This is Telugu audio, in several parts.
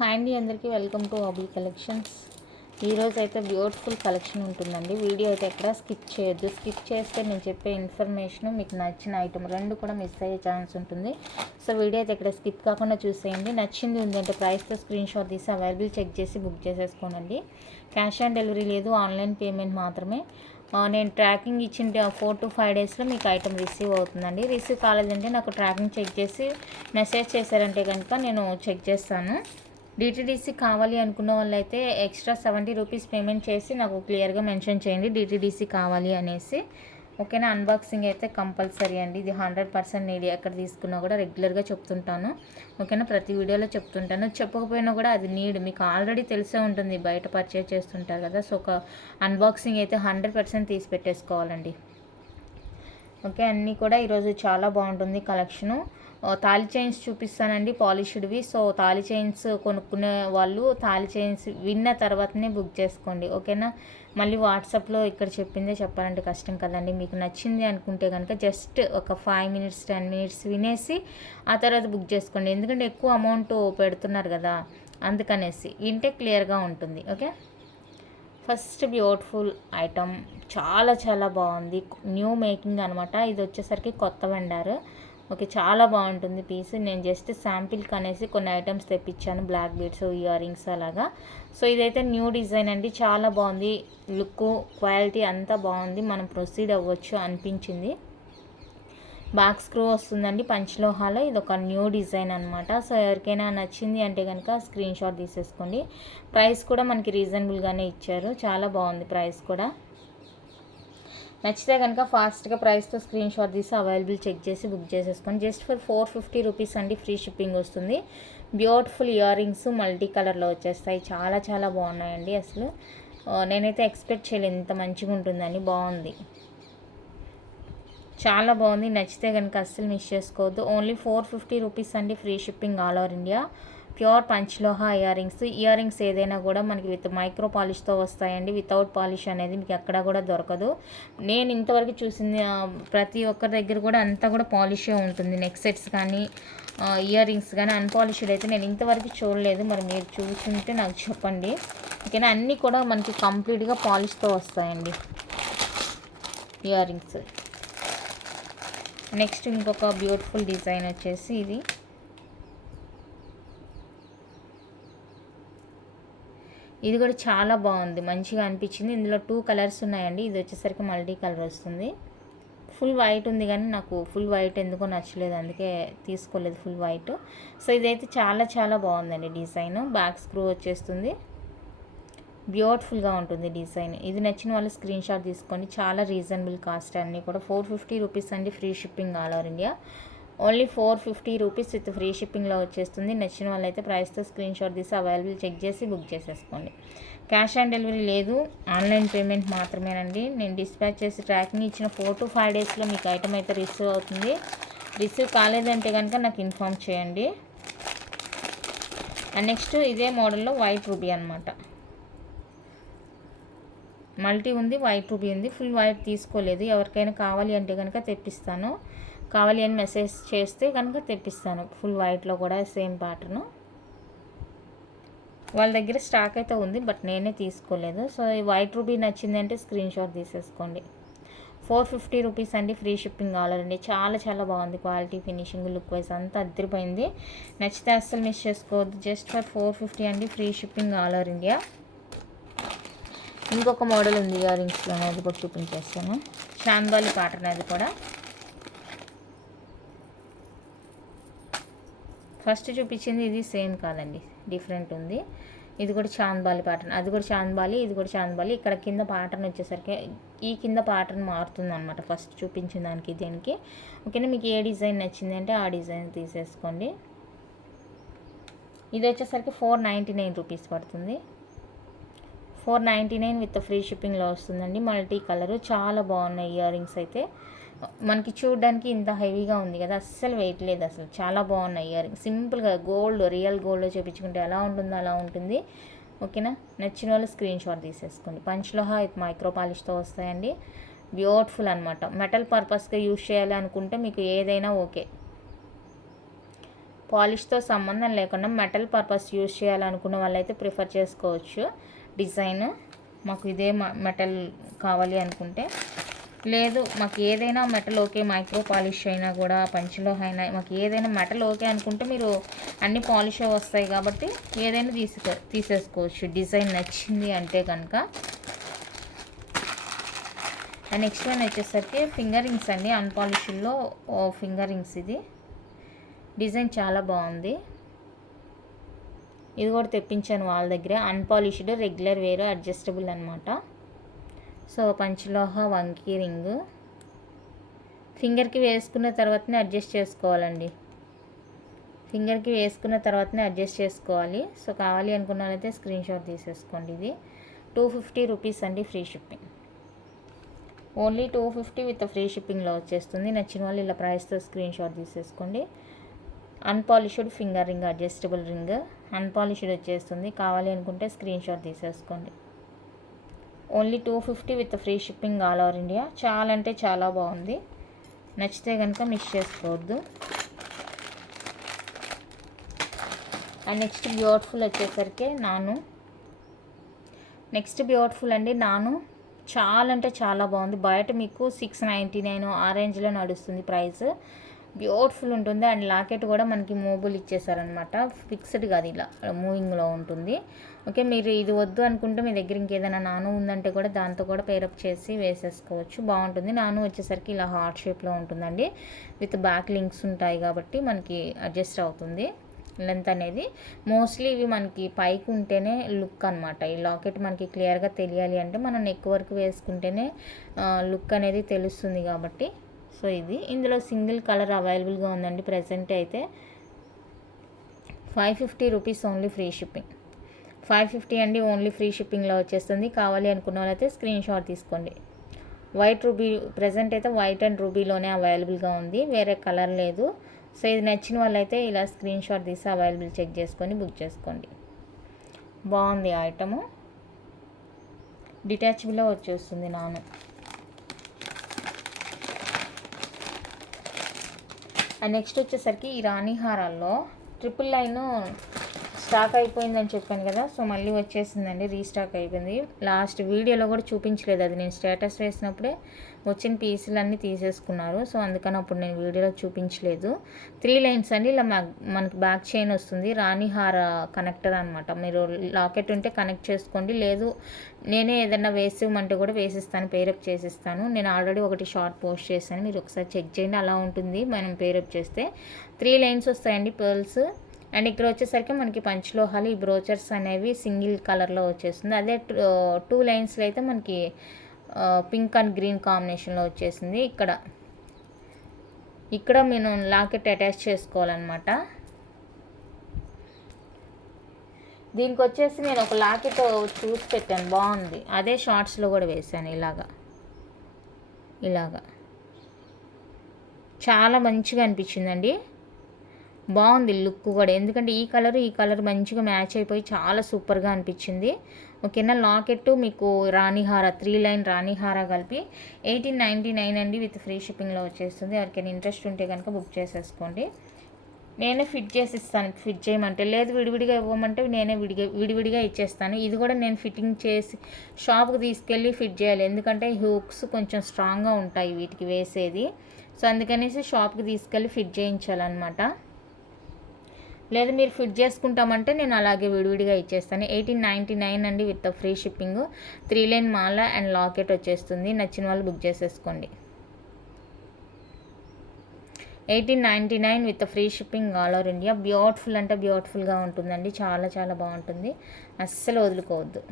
హాయ్ అండి, అందరికీ వెల్కమ్ టు అబీ కలెక్షన్స్. ఈరోజు అయితే బ్యూటిఫుల్ కలెక్షన్ ఉంటుందండి. వీడియో అయితే ఎక్కడ స్కిప్ చేయొద్దు. స్కిప్ చేస్తే నేను చెప్పే ఇన్ఫర్మేషన్ మీకు నచ్చిన ఐటమ్ రెండు కూడా మిస్ అయ్యే ఛాన్స్ ఉంటుంది. సో వీడియో అయితే ఎక్కడ స్కిప్ కాకుండా చూసేయండి. నచ్చింది ఉందంటే ప్రైస్తో స్క్రీన్ షాట్ తీసి అవైలబుల్ చెక్ చేసి బుక్ చేసేసుకోనండి. క్యాష్ ఆన్ డెలివరీ లేదు, ఆన్లైన్ పేమెంట్ మాత్రమే. నేను ట్రాకింగ్ ఇచ్చిన 4 to 5 డేస్లో మీకు ఐటమ్ రిసీవ్ అవుతుందండి. రిసీవ్ కాలేదంటే నాకు ట్రాకింగ్ చెక్ చేసి మెసేజ్ చేశారంటే కనుక నేను చెక్ చేస్తాను. డిటీడీసీ కావాలి అనుకున్న వాళ్ళైతే ఎక్స్ట్రా 70 రూపీస్ పేమెంట్ చేసి నాకు క్లియర్గా మెన్షన్ చేయండి డిటీడీసీ కావాలి అనేసి. ఓకేనా. అన్బాక్సింగ్ అయితే కంపల్సరీ అండి. ఇది 100% నీడ్. ఎక్కడ తీసుకున్నా కూడా రెగ్యులర్గా చెప్తుంటాను. ఓకేనా, ప్రతి వీడియోలో చెప్తుంటాను. చెప్పకపోయినా కూడా అది నీడ్ మీకు ఆల్రెడీ తెలిసే ఉంటుంది, బయట పర్చేజ్ చేస్తుంటారు కదా. సో ఒక అన్బాక్సింగ్ అయితే 100% తీసి పెట్టేసుకోవాలండి. ఓకే, అన్నీ కూడా ఈరోజు చాలా బాగుంటుంది కలెక్షను. తాళి చైన్స్ చూపిస్తానండి, పాలిష్డ్వి. సో తాళి చైన్స్ కొనుక్కునే వాళ్ళు తాళి చైన్స్ విన్న తర్వాతనే బుక్ చేసుకోండి. ఓకేనా. మళ్ళీ వాట్సాప్లో ఇక్కడ చెప్పిందే చెప్పాలంటే కష్టం కదండి. మీకు నచ్చింది అనుకుంటే కనుక జస్ట్ ఒక 5 minutes 10 minutes వినేసి ఆ తర్వాత బుక్ చేసుకోండి. ఎందుకంటే ఎక్కువ అమౌంట్ పెడుతున్నారు కదా, అందుకనేసి వింటే క్లియర్గా ఉంటుంది. ఓకే, ఫస్ట్ బ్యూటిఫుల్ ఐటమ్ చాలా చాలా బాగుంది. న్యూ మేకింగ్ అనమాట. ఇది వచ్చేసరికి కొత్త వెండారు. ఓకే, చాలా బాగుంటుంది పీస్. నేను జస్ట్ శాంపిల్కి అనేసి కొన్ని ఐటమ్స్ తెప్పించాను, బ్లాక్ బీడ్స్, ఇయర్ రింగ్స్ అలాగా. సో ఇదైతే న్యూ డిజైన్ అండి, చాలా బాగుంది. లుక్ క్వాలిటీ అంతా బాగుంది. మనం ప్రొసీడ్ అవ్వచ్చు అనిపించింది. బ్యాక్ స్క్రూ వస్తుందండి పంచలోహాలో. ఇది ఒక న్యూ డిజైన్ అనమాట. సో ఎవరికైనా నచ్చింది అంటే కనుక స్క్రీన్ షాట్ తీసేసుకోండి. ప్రైస్ కూడా మనకి రీజనబుల్గానే ఇచ్చారు, చాలా బాగుంది ప్రైస్ కూడా. నచ్చితే కనుక ఫాస్ట్గా ప్రైస్తో స్క్రీన్ షాట్ తీసి అవైలబుల్ చెక్ చేసి బుక్ చేసేసుకోండి. జస్ట్ ఫర్ 450 రూపీస్ అండి, ఫ్రీ షిప్పింగ్ వస్తుంది. బ్యూటిఫుల్ ఇయర్ రింగ్స్ మల్టీ కలర్లో వచ్చేస్తాయి. చాలా చాలా బాగున్నాయండి. అసలు నేనైతే ఎక్స్పెక్ట్ చేయలేదు ఇంత మంచిగా ఉంటుందని. బాగుంది, చాలా బాగుంది. నచ్చితే కనుక అస్సలు మిస్ చేసుకోవద్దు. ఓన్లీ 450 రూపీస్ అండి, free shipping all over India. Pure panchaloha earrings. Earrings ఏదైనా కూడా మనకి విత్ మైక్రో పాలిష్తో వస్తాయండి. వితౌట్ పాలిష్ అనేది మీకు ఎక్కడా కూడా దొరకదు. నేను ఇంతవరకు చూసింది ప్రతి ఒక్కరి దగ్గర కూడా అంతా కూడా పాలిషే ఉంటుంది. నెక్ సెట్స్ కానీ ఇయర్ రింగ్స్ కానీ అన్పాలిష్డ్ అయితే నేను ఇంతవరకు చూడలేదు. మరి మీరు చూసుంటే నాకు చెప్పండి. ఓకేనా, అన్నీ కూడా మనకి కంప్లీట్గా పాలిష్తో వస్తాయండి ఇయర్ రింగ్స్. నెక్స్ట్ ఇంకొక బ్యూటిఫుల్ డిజైన్ వచ్చేసి ఇది కూడా చాలా బాగుంది, మంచిగా అనిపించింది. ఇందులో 2 కలర్స్ ఉన్నాయండి. ఇది వచ్చేసరికి మల్టీ కలర్ వస్తుంది. ఫుల్ వైట్ ఉంది కానీ నాకు ఫుల్ వైట్ ఎందుకో నచ్చలేదు, అందుకే తీసుకోలేదు ఫుల్ వైట్. సో ఇదైతే చాలా చాలా బాగుందండి డిజైన్. బ్యాక్ స్క్రూ వచ్చేస్తుంది, బ్యూటిఫుల్గా ఉంటుంది డిజైన్. ఇది నచ్చిన వాళ్ళు స్క్రీన్ షాట్ తీసుకోండి. చాలా రీజనబుల్ కాస్ట్ అన్నీ కూడా. 450 రూపీస్ అండి, free shipping all over India. Only 450 rupees with free షిప్పింగ్లో వచ్చేస్తుంది. నచ్చిన వాళ్ళైతే ప్రైస్తో స్క్రీన్ షాట్ తీసి అవైలబుల్ చెక్ చేసి బుక్ చేసేసుకోండి. క్యాష్ ఆన్ డెలివరీ లేదు, ఆన్లైన్ పేమెంట్ మాత్రమేనండి. నేను డిస్పాచ్ చేసి ట్రాకింగ్ ఇచ్చిన 4 to 5 డేస్లో మీకు ఐటమ్ అయితే రిసీవ్ అవుతుంది. రిసీవ్ కాలేదంటే కనుక నాకు ఇన్ఫామ్ చేయండి. అండ్ నెక్స్ట్ ఇదే మోడల్లో వైట్ రూబీ అనమాట. మల్టీ ఉంది, వైట్ రూబీ ఉంది. ఫుల్ వైట్ తీసుకోలేదు. ఎవరికైనా కావాలి అంటే కనుక తెప్పిస్తాను. కావాలి అని మెసేజ్ చేస్తే కనుక తెప్పిస్తాను. ఫుల్ వైట్లో కూడా సేమ్ ప్యాటర్ను వాళ్ళ దగ్గర స్టాక్ అయితే ఉంది, బట్ నేనే తీసుకోలేదు. సో ఈ వైట్ రూబీ నచ్చిందంటే స్క్రీన్ షాట్ తీసేసుకోండి. 450 రూపీస్ అండి, ఫ్రీ షిప్పింగ్ కావాలండి. చాలా చాలా బాగుంది. క్వాలిటీ, ఫినిషింగ్, లుక్ వైజ్ అంతా అదిరిపోయింది. నచ్చితే అస్సలు మిస్ చేసుకోవద్దు. జస్ట్ ఫర్ 450 అండి, free shipping all over India. ఇంకొక మోడల్ ఉంది ఇయర్ రింగ్స్లో, అది కూడా చూపించేస్తాను. చాందాలి ప్యాటర్న్. అది కూడా ఫస్ట్ చూపించింది ఇది సేమ్ కాదండి, డిఫరెంట్ ఉంది. ఇది కూడా చాంద్బాలి ప్యాటర్న్. అది కూడా చాంద్బాలి, ఇది కూడా చాంద్బాలి. ఇక్కడ కింద ప్యాటర్న్ వచ్చేసరికి ఈ కింద ప్యాటర్న్ మారుతుంది అనమాట ఫస్ట్ చూపించిన దానికి దీనికి. ఓకేనా, మీకు ఏ డిజైన్ నచ్చింది అంటే ఆ డిజైన్ తీసేసుకోండి. ఇది వచ్చేసరికి 499 రూపీస్ పడుతుంది. 499 విత్ ఫ్రీ షిప్పింగ్లో వస్తుందండి. మల్టీ కలరు, చాలా బాగున్నాయి ఇయర్ రింగ్స్ అయితే. మనకి చూడడానికి ఇంత హెవీగా ఉంది కదా, అస్సలు వెయిట్ లేదు అసలు. చాలా బాగున్నాయి ఇయర్ రింగ్స్. సింపుల్గా గోల్డ్, రియల్ గోల్డ్లో చేయించుకుంటే ఎలా ఉంటుందో అలా ఉంటుంది. ఓకేనా, నచ్చిన వాళ్ళు స్క్రీన్ షాట్ తీసేసుకోండి. పంచలోహ విత్ మైక్రో పాలిష్తో వస్తాయండి. బ్యూటిఫుల్ అనమాట. మెటల్ పర్పస్గా యూజ్ చేయాలి అనుకుంటే మీకు ఏదైనా ఓకే. పాలిష్తో సంబంధం లేకుండా మెటల్ పర్పస్ యూజ్ చేయాలనుకున్న వాళ్ళైతే ప్రిఫర్ చేసుకోవచ్చు డిజైన్. మాకు ఇదే మెటల్ కావాలి అనుకుంటే, లేదు మాకు ఏదైనా మెటల్ ఓకే, మైక్రో పాలిష్ అయినా కూడా పంచలో అయినా మాకు ఏదైనా మెటల్ ఓకే అనుకుంటే మీరు అన్ని పాలిష్ వస్తాయి కాబట్టి ఏదైనా తీసేసుకోవచ్చు డిజైన్ నచ్చింది అంటే కనుక. అండ్ నెక్స్ట్ వన్ వచ్చేసరికి ఫింగర్ రింగ్స్ అండి, అన్పాలిష్డ్లో ఫింగర్ రింగ్స్. ఇది డిజైన్ చాలా బాగుంది. ఇది కూడా తెప్పించాను వాళ్ళ దగ్గర. అన్పాలిష్డ్ రెగ్యులర్ వేర్ అడ్జస్టబుల్ అనమాట. సో పంచలోహ వంకీ రింగ్ ఫింగర్కి వేసుకున్న తర్వాతనే అడ్జస్ట్ చేసుకోవాలండి. ఫింగర్కి వేసుకున్న తర్వాతనే అడ్జస్ట్ చేసుకోవాలి. సో కావాలి అనుకున్న వాళ్ళైతే స్క్రీన్ షాట్ తీసేసుకోండి. ఇది 250 రూపీస్ అండి, free shipping. Only 250 with free షిప్పింగ్లో వచ్చేస్తుంది. నచ్చిన వాళ్ళు ఇలా ప్రైస్తో స్క్రీన్ షాట్ తీసేసుకోండి. Unpolished finger ring adjustable ring, unpolished వచ్చేస్తుంది. కావాలి అనుకుంటే స్క్రీన్ షాట్ తీసేసుకోండి. Only 250 with free shipping all over India. చాలా అంటే చాలా బాగుంది. నచ్చితే కనుక మిస్ చేసుకోవద్దు. అండ్ నెక్స్ట్ బ్యూటిఫుల్ వచ్చేసరికి నెక్స్ట్ బ్యూటిఫుల్ అండి నాను. చాలా అంటే చాలా బాగుంది. బయట మీకు 699 ఆ రేంజ్లో నడుస్తుంది ప్రైస్. బ్యూటిఫుల్ ఉంటుంది. అండ్ లాకెట్ కూడా మనకి మూవబుల్ ఇచ్చేసారనమాట, ఫిక్స్డ్ కాదు, ఇలా మూవింగ్లో ఉంటుంది. ఓకే, మీరు ఇది వద్దు అనుకుంటే మీ దగ్గర ఇంకేదైనా నాను ఉందంటే కూడా దాంతో కూడా పేరప్ చేసి వేసేసుకోవచ్చు, బాగుంటుంది. నాను వచ్చేసరికి ఇలా హార్ట్ షేప్లో ఉంటుందండి, విత్ బ్యాక్ లింక్స్ ఉంటాయి కాబట్టి మనకి అడ్జస్ట్ అవుతుంది లెంత్ అనేది. మోస్ట్లీ ఇవి మనకి పైకి ఉంటేనే లుక్ అనమాట. ఈ లాకెట్ మనకి క్లియర్గా తెలియాలి అంటే మనం నెక్ వరకు వేసుకుంటేనే లుక్ అనేది తెలుస్తుంది కాబట్టి. సో ఇది ఇందులో సింగిల్ కలర్ అవైలబుల్గా ఉందండి ప్రజెంట్ అయితే. 550 రూపీస్ ఓన్లీ ఫ్రీ షిప్పింగ్. 550 అండి, ఓన్లీ ఫ్రీ షిప్పింగ్లో వచ్చేస్తుంది. కావాలి అనుకున్న వాళ్ళైతే స్క్రీన్ షాట్ తీసుకోండి. వైట్ రూబీ ప్రజెంట్ అయితే వైట్ అండ్ రూబీలోనే అవైలబుల్గా ఉంది, వేరే కలర్ లేదు. సో ఇది నచ్చిన వాళ్ళైతే ఇలా స్క్రీన్ షాట్ తీసి అవైలబుల్ చెక్ చేసుకొని బుక్ చేసుకోండి. బాగుంది ఐటము, డిటాచబుల్లో వచ్చేస్తుంది నాను. అండ్ నెక్స్ట్ వచ్చేసరికి ఈ రాణి హారాల్లో ట్రిపుల్ లైన్ స్టాక్ అయిపోయిందని చెప్పాను కదా, సో మళ్ళీ వచ్చేసిందండి, రీస్టాక్ అయిపోయింది. లాస్ట్ వీడియోలో కూడా చూపించలేదు, అది నేను స్టేటస్ వేసినప్పుడే వచ్చిన పీసులన్నీ తీసేసుకున్నారు. సో అందుకని అప్పుడు నేను వీడియోలో చూపించలేదు. 3 లైన్స్ అండి, ఇలా మనకి బ్యాక్ చైన్ వస్తుంది. రాణిహార కనెక్టర్ అనమాట. మీరు లాకెట్ ఉంటే కనెక్ట్ చేసుకోండి, లేదు నేనే ఏదైనా వేసేయమంటే కూడా వేసిస్తాను, పేరప్ చేసిస్తాను. నేను ఆల్రెడీ ఒకటి షార్ట్ పోస్ట్ చేశాను, మీరు ఒకసారి చెక్ చేయండి. అలా ఉంటుంది మనం పేరప్ చేస్తే. 3 లైన్స్ వస్తాయండి పర్ల్స్. అండ్ ఇక్కడ వచ్చేసరికి మనకి పంచలోహాలు ఈ బ్రోచర్స్ అనేవి సింగిల్ కలర్లో వచ్చేస్తుంది. అదే 2 లైన్స్లో అయితే మనకి పింక్ అండ్ గ్రీన్ కాంబినేషన్లో వచ్చేసింది. ఇక్కడ నేను లాకెట్ అటాచ్ చేసుకోవాలన్నమాట. దీనికి వచ్చేసి నేను ఒక లాకెట్ చూసి పెట్టాను, బాగుంది. అదే షార్ట్స్లో కూడా వేసాను. ఇలాగా చాలా మంచిగా అనిపించిందండి, బాగుంది లుక్ కూడా. ఎందుకంటే ఈ కలర్ మంచిగా మ్యాచ్ అయిపోయి చాలా సూపర్గా అనిపించింది. ఓకేనా. లాకెట్ మీకు రాణిహార 3 లైన్ రాణిహార కలిపి 1899 అండి, విత్ ఫ్రీ షిప్పింగ్లో వచ్చేస్తుంది. ఎవరికైనా ఇంట్రెస్ట్ ఉంటే కనుక బుక్ చేసేసుకోండి. నేనే ఫిట్ చేసి ఇస్తాను, ఫిట్ చేయమంటే. లేదు విడివిడిగా ఇవ్వమంటే నేనే విడివిడిగా ఇచ్చేస్తాను. ఇది కూడా నేను ఫిట్టింగ్ చేసి షాప్కి తీసుకెళ్ళి ఫిట్ చేయాలి, ఎందుకంటే హుక్స్ కొంచెం స్ట్రాంగ్గా ఉంటాయి వీటికి వేసేది. సో అందుకనేసి షాప్కి తీసుకెళ్ళి ఫిట్ చేయించాలన్నమాట. లేదు మీరు ఫిట్ చేసుకుంటామంటే నేను అలాగే విడివిడిగా ఇచ్చేస్తాను. 1899 అండి, with free shipping. 3 line Mala and locket వచ్చేస్తుంది. నచ్చిన వాళ్ళు బుక్ చేసేసుకోండి. 1899 with free shipping all over India. Beautiful అంటే బ్యూటిఫుల్గా ఉంటుందండి, చాలా చాలా బాగుంటుంది, అస్సలు వదులుకోవద్దు.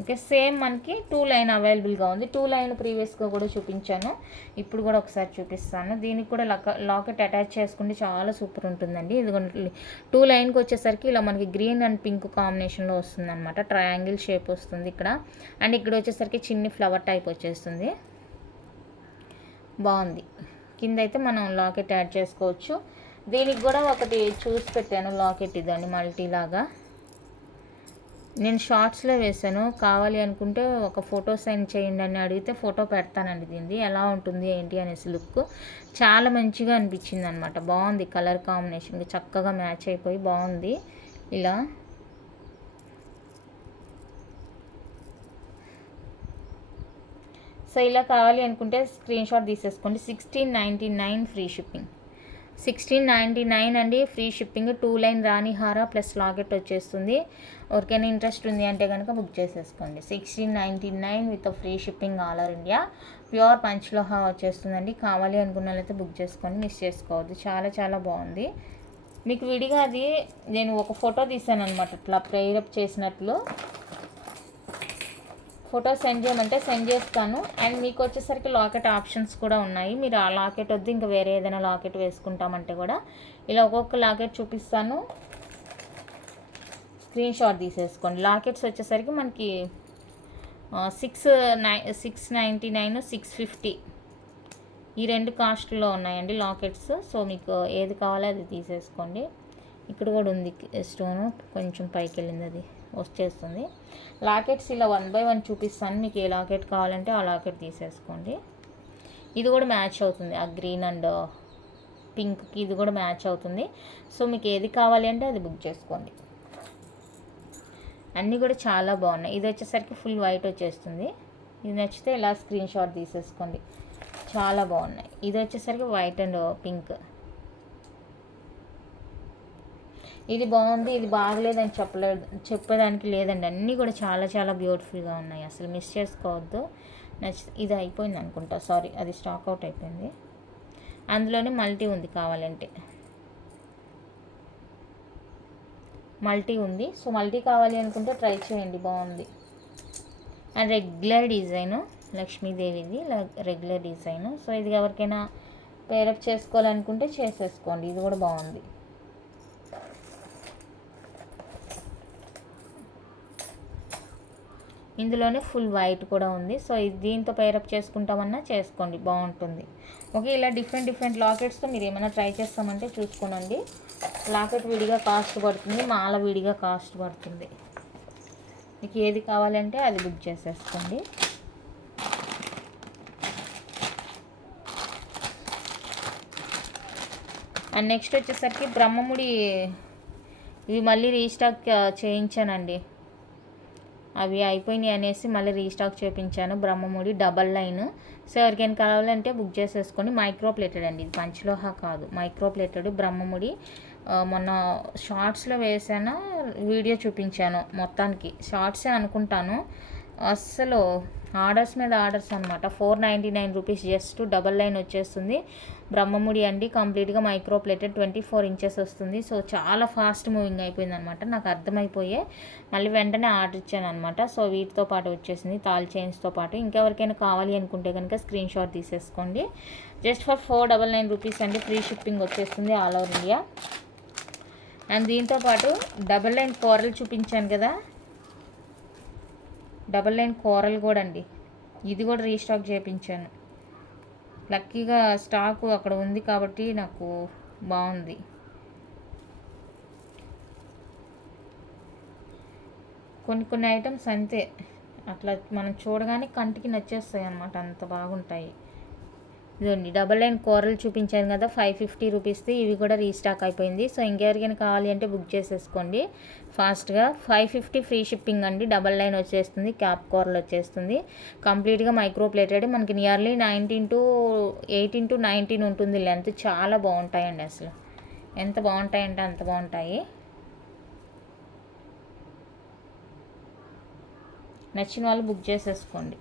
ఓకే, సేమ్ మనకి 2 లైన్ అవైలబుల్గా ఉంది. 2 లైన్ ప్రీవియస్గా కూడా చూపించాను, ఇప్పుడు కూడా ఒకసారి చూపిస్తాను. దీనికి కూడా లాకెట్ అటాచ్ చేసుకుంటే చాలా సూపర్ ఉంటుందండి. ఇది 2 లైన్కి వచ్చేసరికి ఇలా మనకి గ్రీన్ అండ్ పింక్ కాంబినేషన్లో వస్తుంది అనమాట. ట్రయాంగిల్ షేప్ వస్తుంది ఇక్కడ. అండ్ ఇక్కడ వచ్చేసరికి చిన్ని ఫ్లవర్ టైప్ వచ్చేస్తుంది, బాగుంది. కింద అయితే మనం లాకెట్ యాడ్ చేసుకోవచ్చు. దీనికి కూడా ఒకటి చూసి పెట్టాను లాకెట్, ఇదండి మల్టీ లాగా. నేను షార్ట్స్లో వేసాను, కావాలి అనుకుంటే ఒక ఫోటో సెండ్ చేయండి అని అడిగితే ఫోటో పెడతానండి. దీన్ని ఎలా ఉంటుంది ఏంటి అనేసి లుక్ చాలా మంచిగా అనిపించింది అనమాట. బాగుంది, కలర్ కాంబినేషన్ చక్కగా మ్యాచ్ అయిపోయి బాగుంది. ఇలా సో ఇలా కావాలి అనుకుంటే స్క్రీన్ షాట్ తీసేసుకోండి. 1699 ఫ్రీ షిప్పింగ్. 1699 అండి ఫ్రీ షిప్పింగ్. 2 లైన్ రాణి హార ప్లస్ లాకెట్ వచ్చేస్తుంది. ఎవరికైనా ఇంట్రెస్ట్ ఉంది అంటే కనుక బుక్ చేసేసుకోండి. 1699 with free shipping all over India. Pure panchaloha వచ్చేస్తుందండి. కావాలి అనుకున్న వాళ్ళైతే బుక్ చేసుకోండి, మిస్ చేసుకోవద్దు. చాలా చాలా బాగుంది. మీకు విడిగా అది నేను ఒక ఫోటో తీసాను అనమాట, ఇట్లా ప్రేరప్ చేసినట్లు. ఫోటో సెండ్ చేయమంటే సెండ్ చేస్తాను. అండ్ మీకు వచ్చేసరికి లాకెట్ ఆప్షన్స్ కూడా ఉన్నాయి. మీరు ఆ లాకెట్ వద్దు ఇంకా వేరే ఏదైనా లాకెట్ వేసుకుంటామంటే కూడా ఇలా ఒక్కొక్క లాకెట్ చూపిస్తాను, స్క్రీన్ షాట్ తీసేసుకోండి. లాకెట్స్ వచ్చేసరికి మనకి 699 650 ఈ రెండు కాస్ట్లో ఉన్నాయండి లాకెట్స్. సో మీకు ఏది కావాలో అది తీసేసుకోండి. ఇక్కడ కూడా ఉంది స్టోను, కొంచెం పైకి వెళ్ళింది, అది వచ్చేస్తుంది. లాకెట్స్ ఇలా 1 బై 1 చూపిస్తాను. మీకు ఏ లాకెట్ కావాలంటే ఆ లాకెట్ తీసేసుకోండి. ఇది కూడా మ్యాచ్ అవుతుంది, ఆ గ్రీన్ అండ్ పింక్కి ఇది కూడా మ్యాచ్ అవుతుంది. సో మీకు ఏది కావాలి అంటే అది బుక్ చేసుకోండి. అన్నీ కూడా చాలా బాగున్నాయి. ఇది వచ్చేసరికి ఫుల్ వైట్ వచ్చేస్తుంది. ఇది నచ్చితే ఇలా స్క్రీన్ షాట్ తీసేసుకోండి, చాలా బాగున్నాయి. ఇది వచ్చేసరికి వైట్ అండ్ పింక్. ఇది బాగుంది, ఇది బాగలేదని చెప్పేదానికి లేదండి. అన్నీ కూడా చాలా చాలా బ్యూటిఫుల్గా ఉన్నాయి, అసలు మిస్ చేసుకోవద్దు. ఇది అయిపోయింది అనుకుంటా, సారీ అది స్టాక్ అవుట్ అయిపోయింది. అందులోనే మల్టీ ఉంది, కావాలంటే మల్టీ ఉంది. సో మల్టీ కావాలి అనుకుంటే ట్రై చేయండి, బాగుంది. అండ్ రెగ్యులర్ డిజైను లక్ష్మీదేవిది రెగ్యులర్ డిజైను. సో ఇది ఎవరికైనా పేరప్ చేసుకోవాలనుకుంటే చేసేసుకోండి, ఇది కూడా బాగుంది. ఇందులోనే ఫుల్ వైట్ కూడా ఉంది. సో ఇది దీంతో పేరప్ చేసుకుంటామన్నా చేసుకోండి, బాగుంటుంది. ఓకే, ఇలా డిఫరెంట్ డిఫరెంట్ లాకెట్స్తో మీరు ఏమైనా ట్రై చేస్తామంటే చూసుకోనండి. లాకెట్ విడిగా కాస్ట్ పడుతుంది, మాల విడిగా కాస్ట్ పడుతుంది. మీకు ఏది కావాలంటే అది బుక్ చేసేసుకోండి. అండ్ నెక్స్ట్ వచ్చేసరికి బ్రహ్మముడి ఇవి మళ్ళీ రీస్టాక్ చేయించానండి. అవి అయిపోయినాయి అనేసి మళ్ళీ రీస్టాక్ చేయించాను. Brahmamudi double line. సో ఎవరికైనా కావాలంటే బుక్ చేసేసుకోండి. మైక్రో ప్లేటెడ్ అండి, ఇది పంచలోహ కాదు, మైక్రో ప్లేటెడ్ బ్రహ్మముడి. మొన్న షార్ట్స్లో వేసాను, వీడియో చూపించాను, మొత్తానికి షార్ట్సే అనుకుంటాను. అస్సలు ఆర్డర్స్ మీద ఆర్డర్స్ అనమాట. 499 రూపీస్ జస్ట్ డబల్ లైన్ వచ్చేస్తుంది. బ్రహ్మముడి అండి, కంప్లీట్గా మైక్రో ప్లేటెడ్ 24 ఇంచెస్ వస్తుంది. సో చాలా ఫాస్ట్ మూవింగ్ అయిపోయింది అనమాట, నాకు అర్థమైపోయే మళ్ళీ వెంటనే ఆర్డర్ ఇచ్చాను అనమాట. సో వీటితో పాటు వచ్చేసింది, తాల్ చైన్స్తో పాటు. ఇంకెవరికైనా కావాలి అనుకుంటే కనుక స్క్రీన్ షాట్ తీసేసుకోండి. జస్ట్ ఫర్ 499 రూపీస్ అండి, ఫ్రీ షిప్పింగ్ వచ్చేస్తుంది ఆల్ ఓవర్ ఇండియా. అండ్ దీంతో పాటు డబల్ లైన్ కోరల్ చూపించాను కదా, డబల్ లైన్ కోరల్ కూడా అండి, ఇది కూడా రీస్టాక్ చేయించాను. లక్కీగా స్టాకు అక్కడ ఉంది కాబట్టి నాకు బాగుంది. కొన్ని కొన్ని ఐటమ్స్ అంతే, అట్లా మనం చూడగానే కంటికి నచ్చేస్తాయి అన్నమాట, అంత బాగుంటాయి. ఇదండి డబల్ లైన్ కూరలు చూపించాను కదా 550 రూపీస్ది, ఇవి కూడా రీస్టాక్ అయిపోయింది. సో ఇంకెవరికైనా కావాలి అంటే బుక్ చేసేసుకోండి ఫాస్ట్గా. 550 ఫ్రీ షిప్పింగ్ అండి, డబల్ లైన్ వచ్చేస్తుంది, క్యాప్ కూరలు వచ్చేస్తుంది, కంప్లీట్గా మైక్రో ప్లేటెడ్. మనకి నియర్లీ 18 to 18 to 19 ఉంటుంది లెంత్. చాలా బాగుంటాయండి, అసలు ఎంత బాగుంటాయంటే అంత బాగుంటాయి. నచ్చిన వాళ్ళు బుక్ చేసేసుకోండి.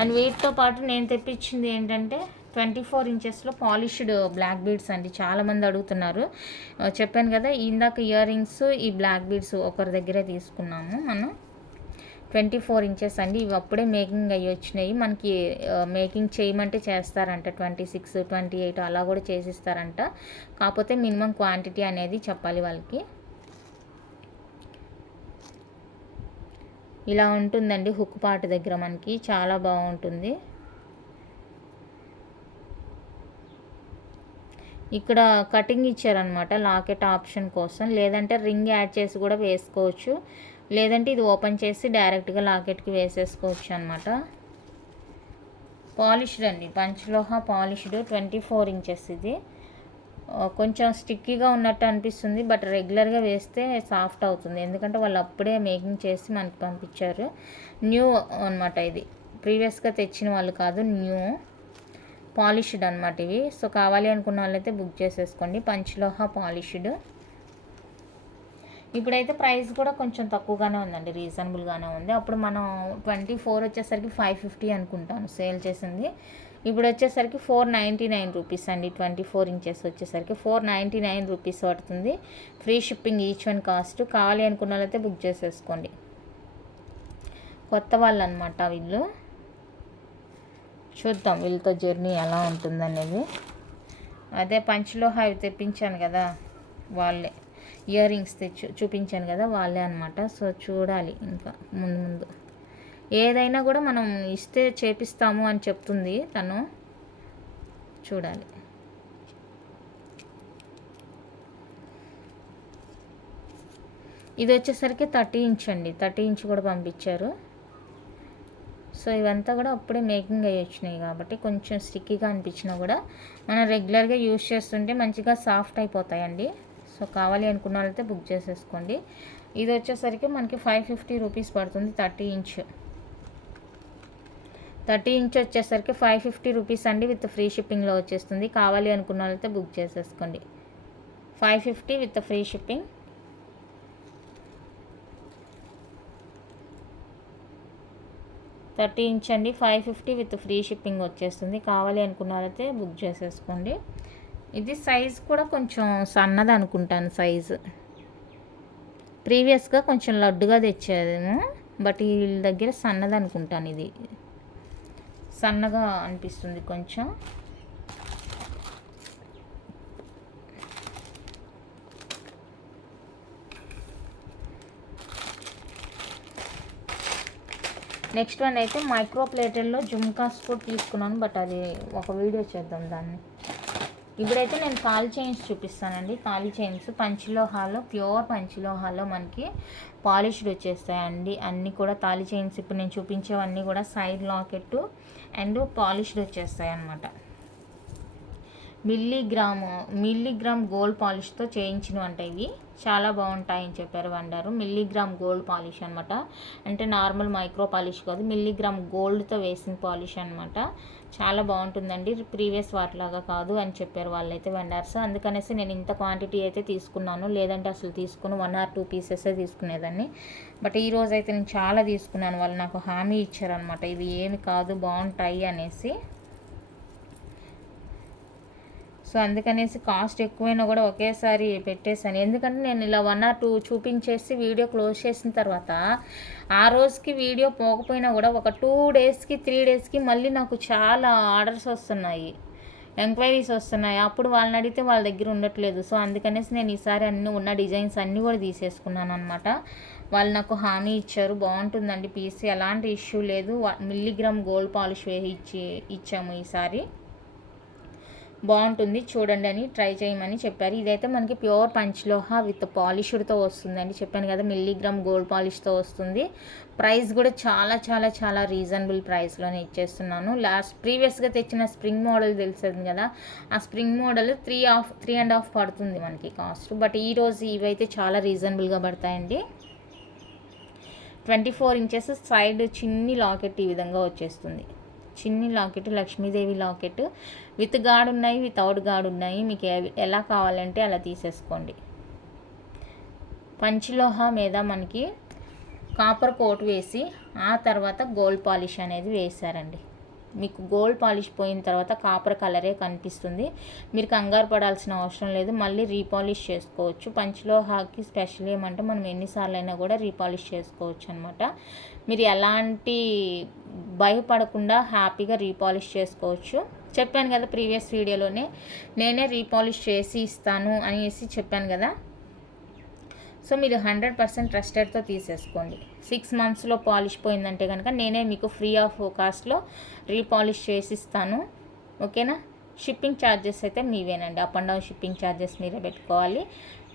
అండ్ వీటితో పాటు నేను తెప్పించింది ఏంటంటే 24 ఇంచెస్లో పాలిష్డ్ బ్లాక్ బీడ్స్ అండి. చాలామంది అడుగుతున్నారు, చెప్పాను కదా ఇందాక ఇయర్ రింగ్స్, ఈ బ్లాక్ బీడ్స్ ఒకరి దగ్గరే తీసుకున్నాము మనం. 24 ఇంచెస్ అండి, ఇవి అప్పుడే మేకింగ్ అయ్యి వచ్చినాయి. మనకి మేకింగ్ చేయమంటే చేస్తారంట, 26, 28 అలా కూడా చేసిస్తారంట. కాకపోతే మినిమం క్వాంటిటీ అనేది చెప్పాలి వాళ్ళకి. ఇలా ఉంటుందండి హుక్ పార్ట్ దగ్గర, మనకి చాలా బాగుంటుంది. ఇక్కడ కటింగ్ ఇచ్చారనమాట లాకెట్ ఆప్షన్ కోసం, లేదంటే రింగ్ యాడ్ చేసి కూడా వేసుకోవచ్చు, లేదంటే ఇది ఓపెన్ చేసి డైరెక్ట్గా లాకెట్కి వేసేసుకోవచ్చు అనమాట. పాలిష్డ్ అండి, పంచలోహ పాలిష్డ్ 24 ఇంచెస్. ఇది కొంచెం స్టిక్కీగా ఉన్నట్టు అనిపిస్తుంది, బట్ రెగ్యులర్గా వేస్తే సాఫ్ట్ అవుతుంది, ఎందుకంటే వాళ్ళు అప్పుడే మేకింగ్ చేసి మనకి పంపించారు. న్యూ అనమాట, ఇది ప్రీవియస్గా తెచ్చిన వాళ్ళు కాదు, న్యూ పాలిష్డ్ అనమాట ఇవి. సో కావాలి అనుకున్న వాళ్ళైతే బుక్ చేసేసుకోండి, పంచలోహ పాలిష్డ్. ఇప్పుడైతే ప్రైస్ కూడా కొంచెం తక్కువగానే ఉందండి, రీజనబుల్గానే ఉంది. అప్పుడు మనం 24 వచ్చేసరికి 550 అనుకుంటాను సేల్ చేసింది. ఇప్పుడు వచ్చేసరికి 499 రూపీస్ అండి. 24 ఇంచెస్ వచ్చేసరికి 499 రూపీస్ పడుతుంది. Free shipping each one cost. కావాలి అనుకున్న వాళ్ళైతే బుక్ చేసేసుకోండి. కొత్త వాళ్ళు అనమాట వీళ్ళు. చూద్దాం వీళ్ళతో జర్నీ ఎలా ఉంటుందనేది. అదే పంచలోహ అవి తెప్పించాను కదా వాళ్ళే, ఇయర్ రింగ్స్ చూపించాను కదా వాళ్ళే అనమాట. సో చూడాలి ఇంకా ముందు ముందు. ఏదైనా కూడా మనం ఇస్తే చేపిస్తాము అని చెప్తుంది తను, చూడాలి. ఇది వచ్చేసరికి 30 ఇంచ్ అండి, 30 ఇంచ్ కూడా పంపించారు. సో ఇవంతా కూడా అప్పుడే మేకింగ్ అయ్యి వచ్చినాయి కాబట్టి కొంచెం స్టిక్కీగా అనిపించినా కూడా మనం రెగ్యులర్గా యూజ్ చేస్తుంటే మంచిగా సాఫ్ట్ అయిపోతాయండి. సో కావాలి అనుకున్న వాళ్ళైతే బుక్ చేసేసుకోండి. ఇది వచ్చేసరికి మనకి 550 రూపీస్ పడుతుంది. 30 ఇంచ్ వచ్చేసరికి 550 రూపీస్ అండి, విత్ ఫ్రీ షిప్పింగ్లో వచ్చేస్తుంది. కావాలి అనుకున్న వాళ్ళైతే బుక్ చేసేసుకోండి. 550 with free shipping. Thirty inch అండి, 550 విత్ ఫ్రీ షిప్పింగ్ వచ్చేస్తుంది. కావాలి అనుకున్న వాళ్ళైతే బుక్ చేసేసుకోండి. ఇది సైజ్ కూడా కొంచెం సన్నది అనుకుంటాను సైజు. ప్రీవియస్గా కొంచెం లడ్డుగా తెచ్చేదేమో, బట్ వీళ్ళ దగ్గర సన్నది అనుకుంటాను. ఇది సన్నగా అనిపిస్తుంది కొంచెం. నెక్స్ట్ వన్ అయితే మైక్రో ప్లేటెల్లో జుమ్కాస్ కూడా తీసుకున్నాను, బట్ అది ఒక వీడియో చేద్దాం దాన్ని. ఇప్పుడైతే నేను తాళి చైన్స్ చూపిస్తానండి. తాళి చైన్స్ పంచలోహాలో, ప్యూర్ పంచలోహాలో మనకి పాలిష్డ్ వచ్చేస్తాయండి. అన్నీ కూడా తాళి చైన్స్ ఇప్పుడు నేను చూపించేవన్నీ కూడా సైడ్ లాకెట్ అండ్ పాలిష్డ్ వచ్చేస్తాయి అన్నమాట. మిల్లీగ్రామ్ గోల్డ్ పాలిష్తో చేయించినవి అంటే ఇవి చాలా బాగుంటాయని చెప్పారు వండారు. మిల్లీగ్రామ్ గోల్డ్ పాలిష్ అనమాట, అంటే నార్మల్ మైక్రో పాలిష్ కాదు, మిల్లీగ్రామ్ గోల్డ్తో వేసిన పాలిష్ అనమాట. చాలా బాగుంటుందండి, ప్రీవియస్ వాటిలాగా కాదు అని చెప్పారు వాళ్ళైతే వెండర్స్. అందుకనేసి నేను ఇంత క్వాంటిటీ అయితే తీసుకున్నాను, లేదంటే అసలు తీసుకుని 1 or 2 పీసెస్ తీసుకునేదాన్ని. బట్ ఈరోజు అయితే నేను చాలా తీసుకున్నాను, వాళ్ళు నాకు హామీ ఇచ్చారనమాట ఇవి ఏమి కాదు బాగుంటాయి అనేసి. సో అందుకనేసి కాస్ట్ ఎక్కువైనా కూడా ఒకేసారి పెట్టేశాను, ఎందుకంటే నేను ఇలా 1 or 2 చూపించేసి వీడియో క్లోజ్ చేసిన తర్వాత ఆ రోజుకి వీడియో పోకపోయినా కూడా ఒక 2 daysకి 3 daysకి మళ్ళీ నాకు చాలా ఆర్డర్స్ వస్తున్నాయి, ఎంక్వైరీస్ వస్తున్నాయి. అప్పుడు వాళ్ళని అడిగితే వాళ్ళ దగ్గర ఉండట్లేదు. సో అందుకనేసి నేను ఈసారి అన్నీ ఉన్న డిజైన్స్ అన్నీ కూడా తీసేసుకున్నాను అనమాట. వాళ్ళు నాకు హామీ ఇచ్చారు, బాగుంటుందండి పీస్, ఎలాంటి ఇష్యూ లేదు. మిల్లీగ్రామ్ గోల్డ్ పాలిష్ ఇచ్చాము ఈసారి, బాగుంటుంది చూడండి అని ట్రై చేయమని చెప్పారు. ఇదైతే మనకి ప్యూర్ పంచలోహ విత్ పాలిష్డ్తో వస్తుందండి, చెప్పాను కదా మిల్లీగ్రామ్ గోల్డ్ పాలిష్తో వస్తుంది. ప్రైస్ కూడా చాలా చాలా చాలా రీజనబుల్ ప్రైస్లోనే ఇచ్చేస్తున్నాను. ప్రీవియస్గా తెచ్చిన స్ప్రింగ్ మోడల్ తెలిసింది కదా, ఆ స్ప్రింగ్ మోడల్ 3.5 పడుతుంది మనకి కాస్ట్. బట్ ఈరోజు ఇవైతే చాలా రీజనబుల్గా పడతాయండి. 24 ఇంచెస్ సైడ్ చిన్ని లాకెట్ ఈ విధంగా వచ్చేస్తుంది. చిన్ని locket, Lakshmidevi locket with God ఉన్నాయి, వితౌట్ గాడ్ ఉన్నాయి. మీకు ఎలా కావాలంటే అలా తీసేసుకోండి. పంచలోహ మీద మనకి కాపర్ కోట్ వేసి ఆ తర్వాత గోల్డ్ పాలిష్ అనేది వేశారండి. మీకు గోల్డ్ పాలిష్ పోయిన తర్వాత కాపర్ కలరే కనిపిస్తుంది, మీరు కంగారు పడాల్సిన అవసరం లేదు, మళ్ళీ రీపాలిష్ చేసుకోవచ్చు. పంచలోహాకి స్పెషల్ ఏమంటే మనం ఎన్నిసార్లు అయినా కూడా రీపాలిష్ చేసుకోవచ్చు అనమాట. మీరు ఎలాంటి భయపడకుండా హ్యాపీగా రీపాలిష్ చేసుకోవచ్చు. చెప్పాను కదా ప్రీవియస్ వీడియోలోనే, నేనే రీపాలిష్ చేసి ఇస్తాను అనేసి చెప్పాను కదా. సో మీరు 100% ట్రస్టెడ్తో తీసేసుకోండి. 6 monthsలో పాలిష్ పోయిందంటే కనుక నేనే మీకు ఫ్రీ ఆఫ్ కాస్ట్లో రీపాలిష్ చేసి ఇస్తాను, ఓకేనా. షిప్పింగ్ ఛార్జెస్ అయితే మీవేనండి, up and down shipping charges మీరే పెట్టుకోవాలి.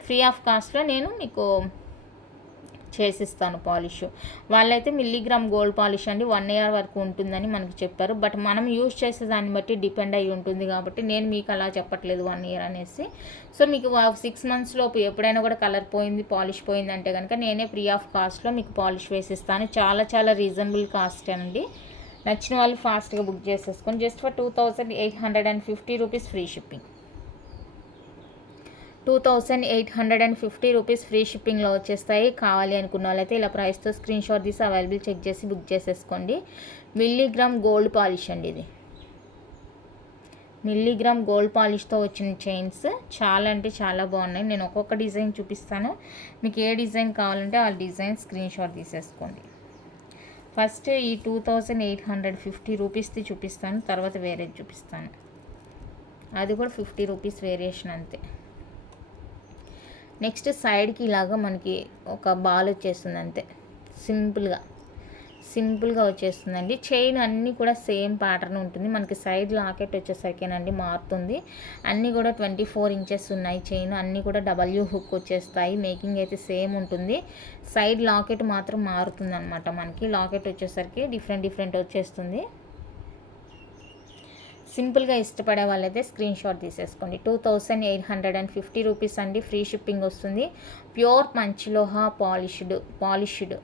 ఫ్రీ ఆఫ్ కాస్ట్లో నేను మీకు చేసిస్తాను పాలిష్. వాళ్ళైతే మిల్లీగ్రామ్ గోల్డ్ పాలిష్ అండి 1 year వరకు ఉంటుందని మనకు చెప్పారు. బట్ మనం యూజ్ చేసే దాన్ని బట్టి డిపెండ్ అయ్యి ఉంటుంది కాబట్టి నేను మీకు అలా చెప్పట్లేదు 1 year అనేసి. సో మీకు 6 months లోపు ఎప్పుడైనా కూడా కలర్ పోయింది, పాలిష్ పోయింది అంటే కనుక నేనే ఫ్రీ ఆఫ్ కాస్ట్లో మీకు పాలిష్ వేసిస్తాను. చాలా చాలా రీజనబుల్ కాస్ట్ అండి. నచ్చిన వాళ్ళు ఫాస్ట్గా బుక్ చేసేసుకొని just for 2850 rupees free shipping. 2850 rupees free షిప్పింగ్లో వచ్చేస్తాయి. కావాలి అనుకున్న వాళ్ళైతే ఇలా ప్రైస్తో స్క్రీన్ షాట్ తీసి అవైలబుల్ చెక్ చేసి బుక్ చేసేసుకోండి. మిల్లీగ్రామ్ గోల్డ్ పాలిష్ అండి ఇది. మిల్లీగ్రామ్ గోల్డ్ పాలిష్తో వచ్చిన చైన్స్ చాలా అంటే చాలా బాగున్నాయి. నేను ఒక్కొక్క డిజైన్ చూపిస్తాను, మీకు ఏ డిజైన్ కావాలంటే ఆ డిజైన్ స్క్రీన్ షాట్ తీసేసుకోండి. ఫస్ట్ ఈ 2850 రూపీస్ది చూపిస్తాను, తర్వాత వేరేది చూపిస్తాను. అది కూడా 50 రూపీస్ వేరియేషన్ అంతే. నెక్స్ట్ సైడ్కి ఇలాగా మనకి ఒక బాల్ వచ్చేస్తుంది అంతే, సింపుల్గా వచ్చేస్తుందండి. చైన్ అన్నీ కూడా సేమ్ ప్యాటర్న్ ఉంటుంది. మనకి సైడ్ లాకెట్ వచ్చేసరికేనండి మారుతుంది. అన్నీ కూడా 24 inches ఉన్నాయి చైన్, అన్నీ కూడా డబ్ల్యూ హుక్ వచ్చేస్తాయి. మేకింగ్ అయితే సేమ్ ఉంటుంది. సైడ్ లాకెట్ మాత్రం మారుతుంది అనమాట. మనకి లాకెట్ వచ్చేసరికి డిఫరెంట్ వచ్చేస్తుంది. సింపుల్గా ఇష్టపడే వాళ్ళైతే స్క్రీన్ షాట్ తీసేసుకోండి. 2850 రూపీస్ అండి, ఫ్రీ షిప్పింగ్ వస్తుంది. Pure panchaloha polished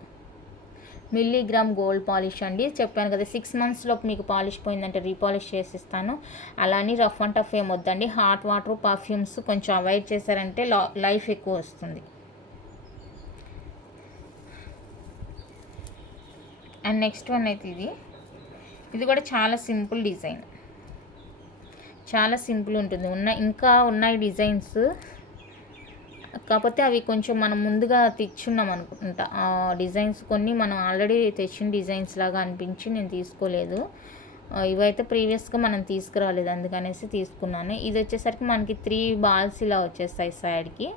milligram gold polish అండి. చెప్పాను కదా 6 months లోపు మీకు పాలిష్ పోయిందంటే రీపాలిష్ చేసిస్తాను. అలానే రఫ్ అండ్ టఫ్ ఏం వద్దండి. హాట్ వాటర్, పర్ఫ్యూమ్స్ కొంచెం అవాయిడ్ చేశారంటే లైఫ్ ఎక్కువ వస్తుంది. అండ్ నెక్స్ట్ వన్ అయితే ఇది కూడా చాలా సింపుల్ డిజైన్, చాలా సింపుల్ ఉంటుంది. ఇంకా ఉన్నాయి డిజైన్స్, కాకపోతే అవి కొంచెం మనం ముందుగా తెచ్చున్నాం అనుకుంటా. ఆ డిజైన్స్ కొన్ని మనం ఆల్రెడీ తెచ్చిన డిజైన్స్ లాగా అనిపించి నేను తీసుకోలేదు. ఇవైతే ప్రీవియస్గా మనం తీసుకురాలేదు, అందుకనేసి తీసుకున్నాను. ఇది వచ్చేసరికి మనకి 3 balls ఇలా వచ్చేస్తాయి సైడ్కి.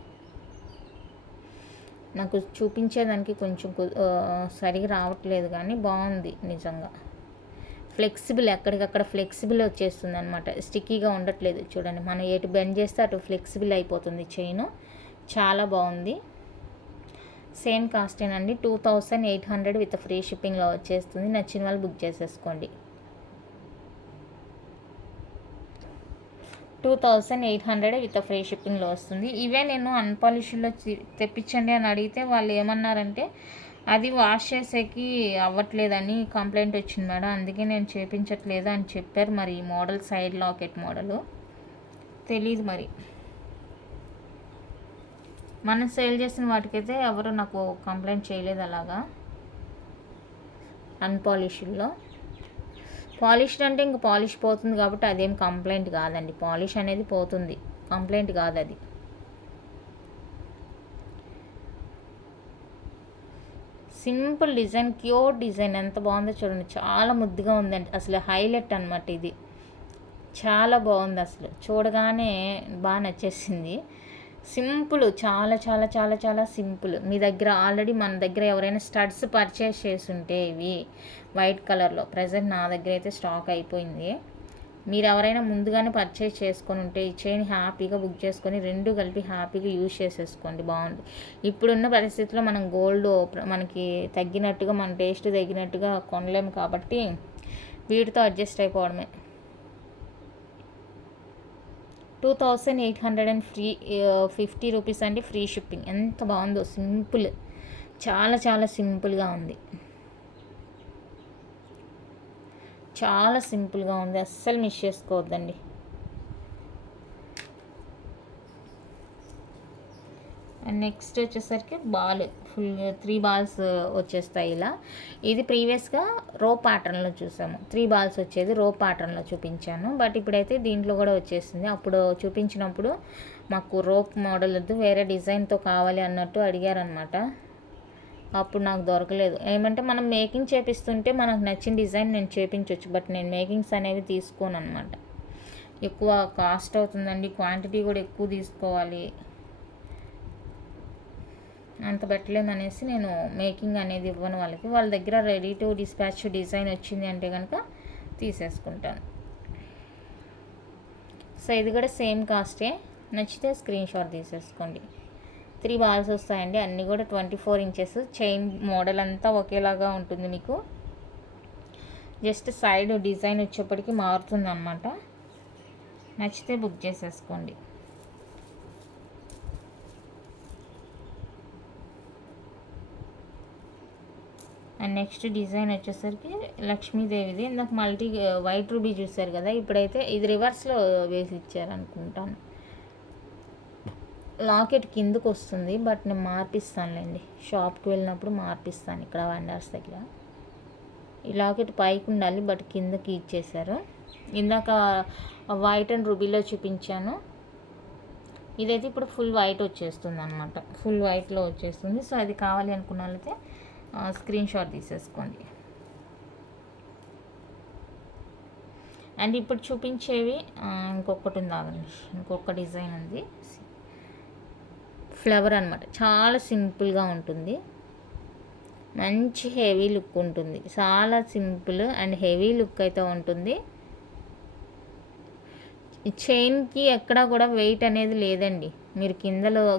నాకు చూపించేదానికి కొంచెం సరిగా రావట్లేదు కానీ బాగుంది నిజంగా. ఫ్లెక్సిబుల్, ఎక్కడికక్కడ ఫ్లెక్సిబుల్ వచ్చేస్తుంది అనమాట, స్టిక్కీగా ఉండట్లేదు. చూడండి, మనం ఎటు బెండ్ చేస్తే అటు ఫ్లెక్సిబుల్ అయిపోతుంది చైన్. చాలా బాగుంది. సేమ్ కాస్టేనండి, 2800 విత్ ఫ్రీ షిప్పింగ్లో వచ్చేస్తుంది. నచ్చిన వాళ్ళు బుక్ చేసేసుకోండి. 2800 విత్ ఫ్రీ షిప్పింగ్లో వస్తుంది. ఇవే నేను అన్పాలిష్లో తెప్పించండి అని అడిగితే వాళ్ళు ఏమన్నారంటే అది వాష్ చేసేకి అవ్వట్లేదని కంప్లైంట్ వచ్చింది మేడం, అందుకే నేను చేపించట్లేదు అని చెప్పారు. మరి ఈ మోడల్ సైడ్ లాకెట్ మోడలు తెలీదు, మరి మనం సేల్ చేసిన వాటికైతే ఎవరు నాకు కంప్లైంట్ చేయలేదు అలాగా. అన్పాలిష్డ్లో పాలిష్డ్ అంటే ఇంక పాలిష్ పోతుంది కాబట్టి అదేం కంప్లైంట్ కాదండి. పాలిష్ అనేది పోతుంది, కంప్లైంట్ కాదు అది. సింపుల్ డిజైన్, క్యూర్ డిజైన్, ఎంత బాగుందో చూడండి. చాలా ముద్దుగా ఉందండి, అసలు హైలైట్ అనమాట ఇది. చాలా బాగుంది, అసలు చూడగానే బాగా నచ్చేసింది. సింపుల్, చాలా చాలా చాలా చాలా సింపుల్. మీ దగ్గర ఆల్రెడీ మన దగ్గర ఎవరైనా స్టడ్స్ పర్చేస్ చేసి ఉంటే ఇవి వైట్ కలర్లో, ప్రజెంట్ నా దగ్గర అయితే స్టాక్ అయిపోయింది. మీరు ఎవరైనా ముందుగానే పర్చేస్ చేసుకొని ఉంటే ఈ చైన్ హ్యాపీగా బుక్ చేసుకొని 2 కలిపి హ్యాపీగా యూజ్ చేసేసుకోండి, బాగుంది. ఇప్పుడున్న పరిస్థితుల్లో మనం గోల్డ్ మనకి తగ్గినట్టుగా, మన టేస్ట్ తగ్గినట్టుగా కొనలేము కాబట్టి వీటితో అడ్జస్ట్ అయిపోవడమే. 2850 రూపీస్ అండి, ఫ్రీ షిప్పింగ్. ఎంత బాగుందో, సింపుల్, చాలా చాలా సింపుల్గా ఉంది, చాలా సింపుల్గా ఉంది, అస్సలు మిస్ చేసుకోవద్దండి. అండ్ నెక్స్ట్ వచ్చేసరికి బాల్, ఫుల్ 3 balls వచ్చేస్తాయి ఇలా. ఇది ప్రీవియస్గా రో ప్యాటర్న్లో చూసాము, 3 balls వచ్చేది రో ప్యాటర్న్లో చూపించాను. బట్ ఇప్పుడైతే దీంట్లో కూడా వచ్చేసింది. అప్పుడు చూపించినప్పుడు మాకు రోప్ మోడల్ వద్దు, వేరే డిజైన్తో కావాలి అన్నట్టు అడిగారనమాట. అప్పుడు నాకు దొరకలేదు. ఏమంటే మనం మేకింగ్ చేపిస్తుంటే మనకు నచ్చిన డిజైన్ నేను చేపించవచ్చు, బట్ నేను మేకింగ్స్ అనేవి తీసుకోను అనమాట. ఎక్కువ కాస్ట్ అవుతుందండి, క్వాంటిటీ కూడా ఎక్కువ తీసుకోవాలి, అంత పెట్టలేమనేసి నేను మేకింగ్ అనేది ఇవ్వను వాళ్ళకి. వాళ్ళ దగ్గర రెడీ టు డిస్పాచ్ డిజైన్ వచ్చింది అంటే కనుక తీసేసుకుంటాను. సో ఇది కూడా సేమ్ కాస్టే. నచ్చితే స్క్రీన్ షాట్ తీసేసుకోండి. 3 బాల్స్ వస్తాయండి, అన్నీ కూడా 24 ఇంచెస్. చైన్ మోడల్ అంతా ఒకేలాగా ఉంటుంది మీకు, జస్ట్ సైడ్ డిజైన్ వచ్చేప్పటికి మారుతుంది అనమాట. నచ్చితే బుక్ చేసేసుకోండి. అండ్ నెక్స్ట్ డిజైన్ వచ్చేసరికి లక్ష్మీదేవిది. ఇందాక మల్టీ వైట్ రూబీ చూసారు కదా, ఇప్పుడైతే ఇది రివర్స్లో వేసి ఇచ్చారు అనుకుంటాను. లాకెట్ కిందకు వస్తుంది, బట్ నేను మార్పిస్తానులేండి, షాప్కి వెళ్ళినప్పుడు మార్పిస్తాను. ఇక్కడ వండర్స్ దగ్గర ఈ లాకెట్ పైకి ఉండాలి, బట్ కిందకి ఇచ్చేసారు. ఇందాక వైట్ అండ్ రూబీలో చూపించాను, ఇదైతే ఇప్పుడు ఫుల్ వైట్ వచ్చేస్తుంది అనమాట, ఫుల్ వైట్లో వచ్చేస్తుంది. సో అది కావాలి అనుకున్న వాళ్ళైతే స్క్రీన్ షాట్ తీసేసుకోండి. అండ్ ఇప్పుడు చూపించేవి ఇంకొకటి ఉంది, ఇంకొక డిజైన్ ఉంది, ఫ్లవర్ అనమాట. చాలా సింపుల్గా ఉంటుంది, మంచి హెవీ లుక్ ఉంటుంది. చాలా సింపుల్ అండ్ హెవీ లుక్ అయితే ఉంటుంది. చైన్కి ఎక్కడా కూడా వెయిట్ అనేది లేదండి. మీరు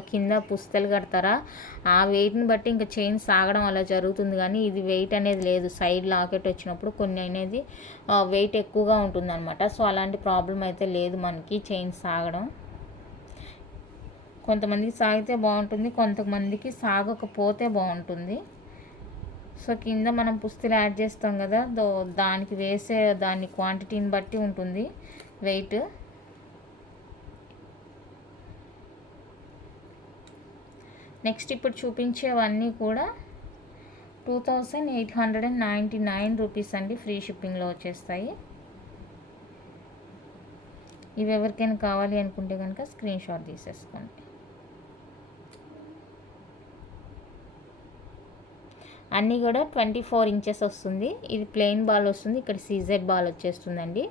కింద పుస్తలు కడతారా, ఆ వెయిట్ని బట్టి ఇంకా చైన్ సాగడం అలా జరుగుతుంది, కానీ ఇది వెయిట్ అనేది లేదు. సైడ్ లాకెట్ వచ్చినప్పుడు కొన్ని అనేది వెయిట్ ఎక్కువగా ఉంటుంది అనమాట. సో అలాంటి ప్రాబ్లం అయితే లేదు మనకి చైన్ సాగడం. కొంతమందికి సాగితే బాగుంటుంది, కొంతమందికి సాగకపోతే బాగుంటుంది. సో కింద మనం పుస్తలు యాడ్ చేస్తాం కదా, దానికి వేసే దాని క్వాంటిటీని బట్టి ఉంటుంది వెయిట్. నెక్స్ట్ ఇప్పుడు చూపించేవన్నీ కూడా 2899 రూపీస్ అండి, ఫ్రీ షిప్పింగ్లో వచ్చేస్తాయి. ఇవి ఎవరికైనా కావాలి అనుకుంటే కనుక స్క్రీన్ షాట్ తీసేసుకోండి. అన్నీ కూడా 24 ఇంచెస్ వస్తుంది. ఇది ప్లెయిన్ బాల్ వస్తుంది, ఇక్కడ సీజెడ్ బాల్ వచ్చేస్తుందండి.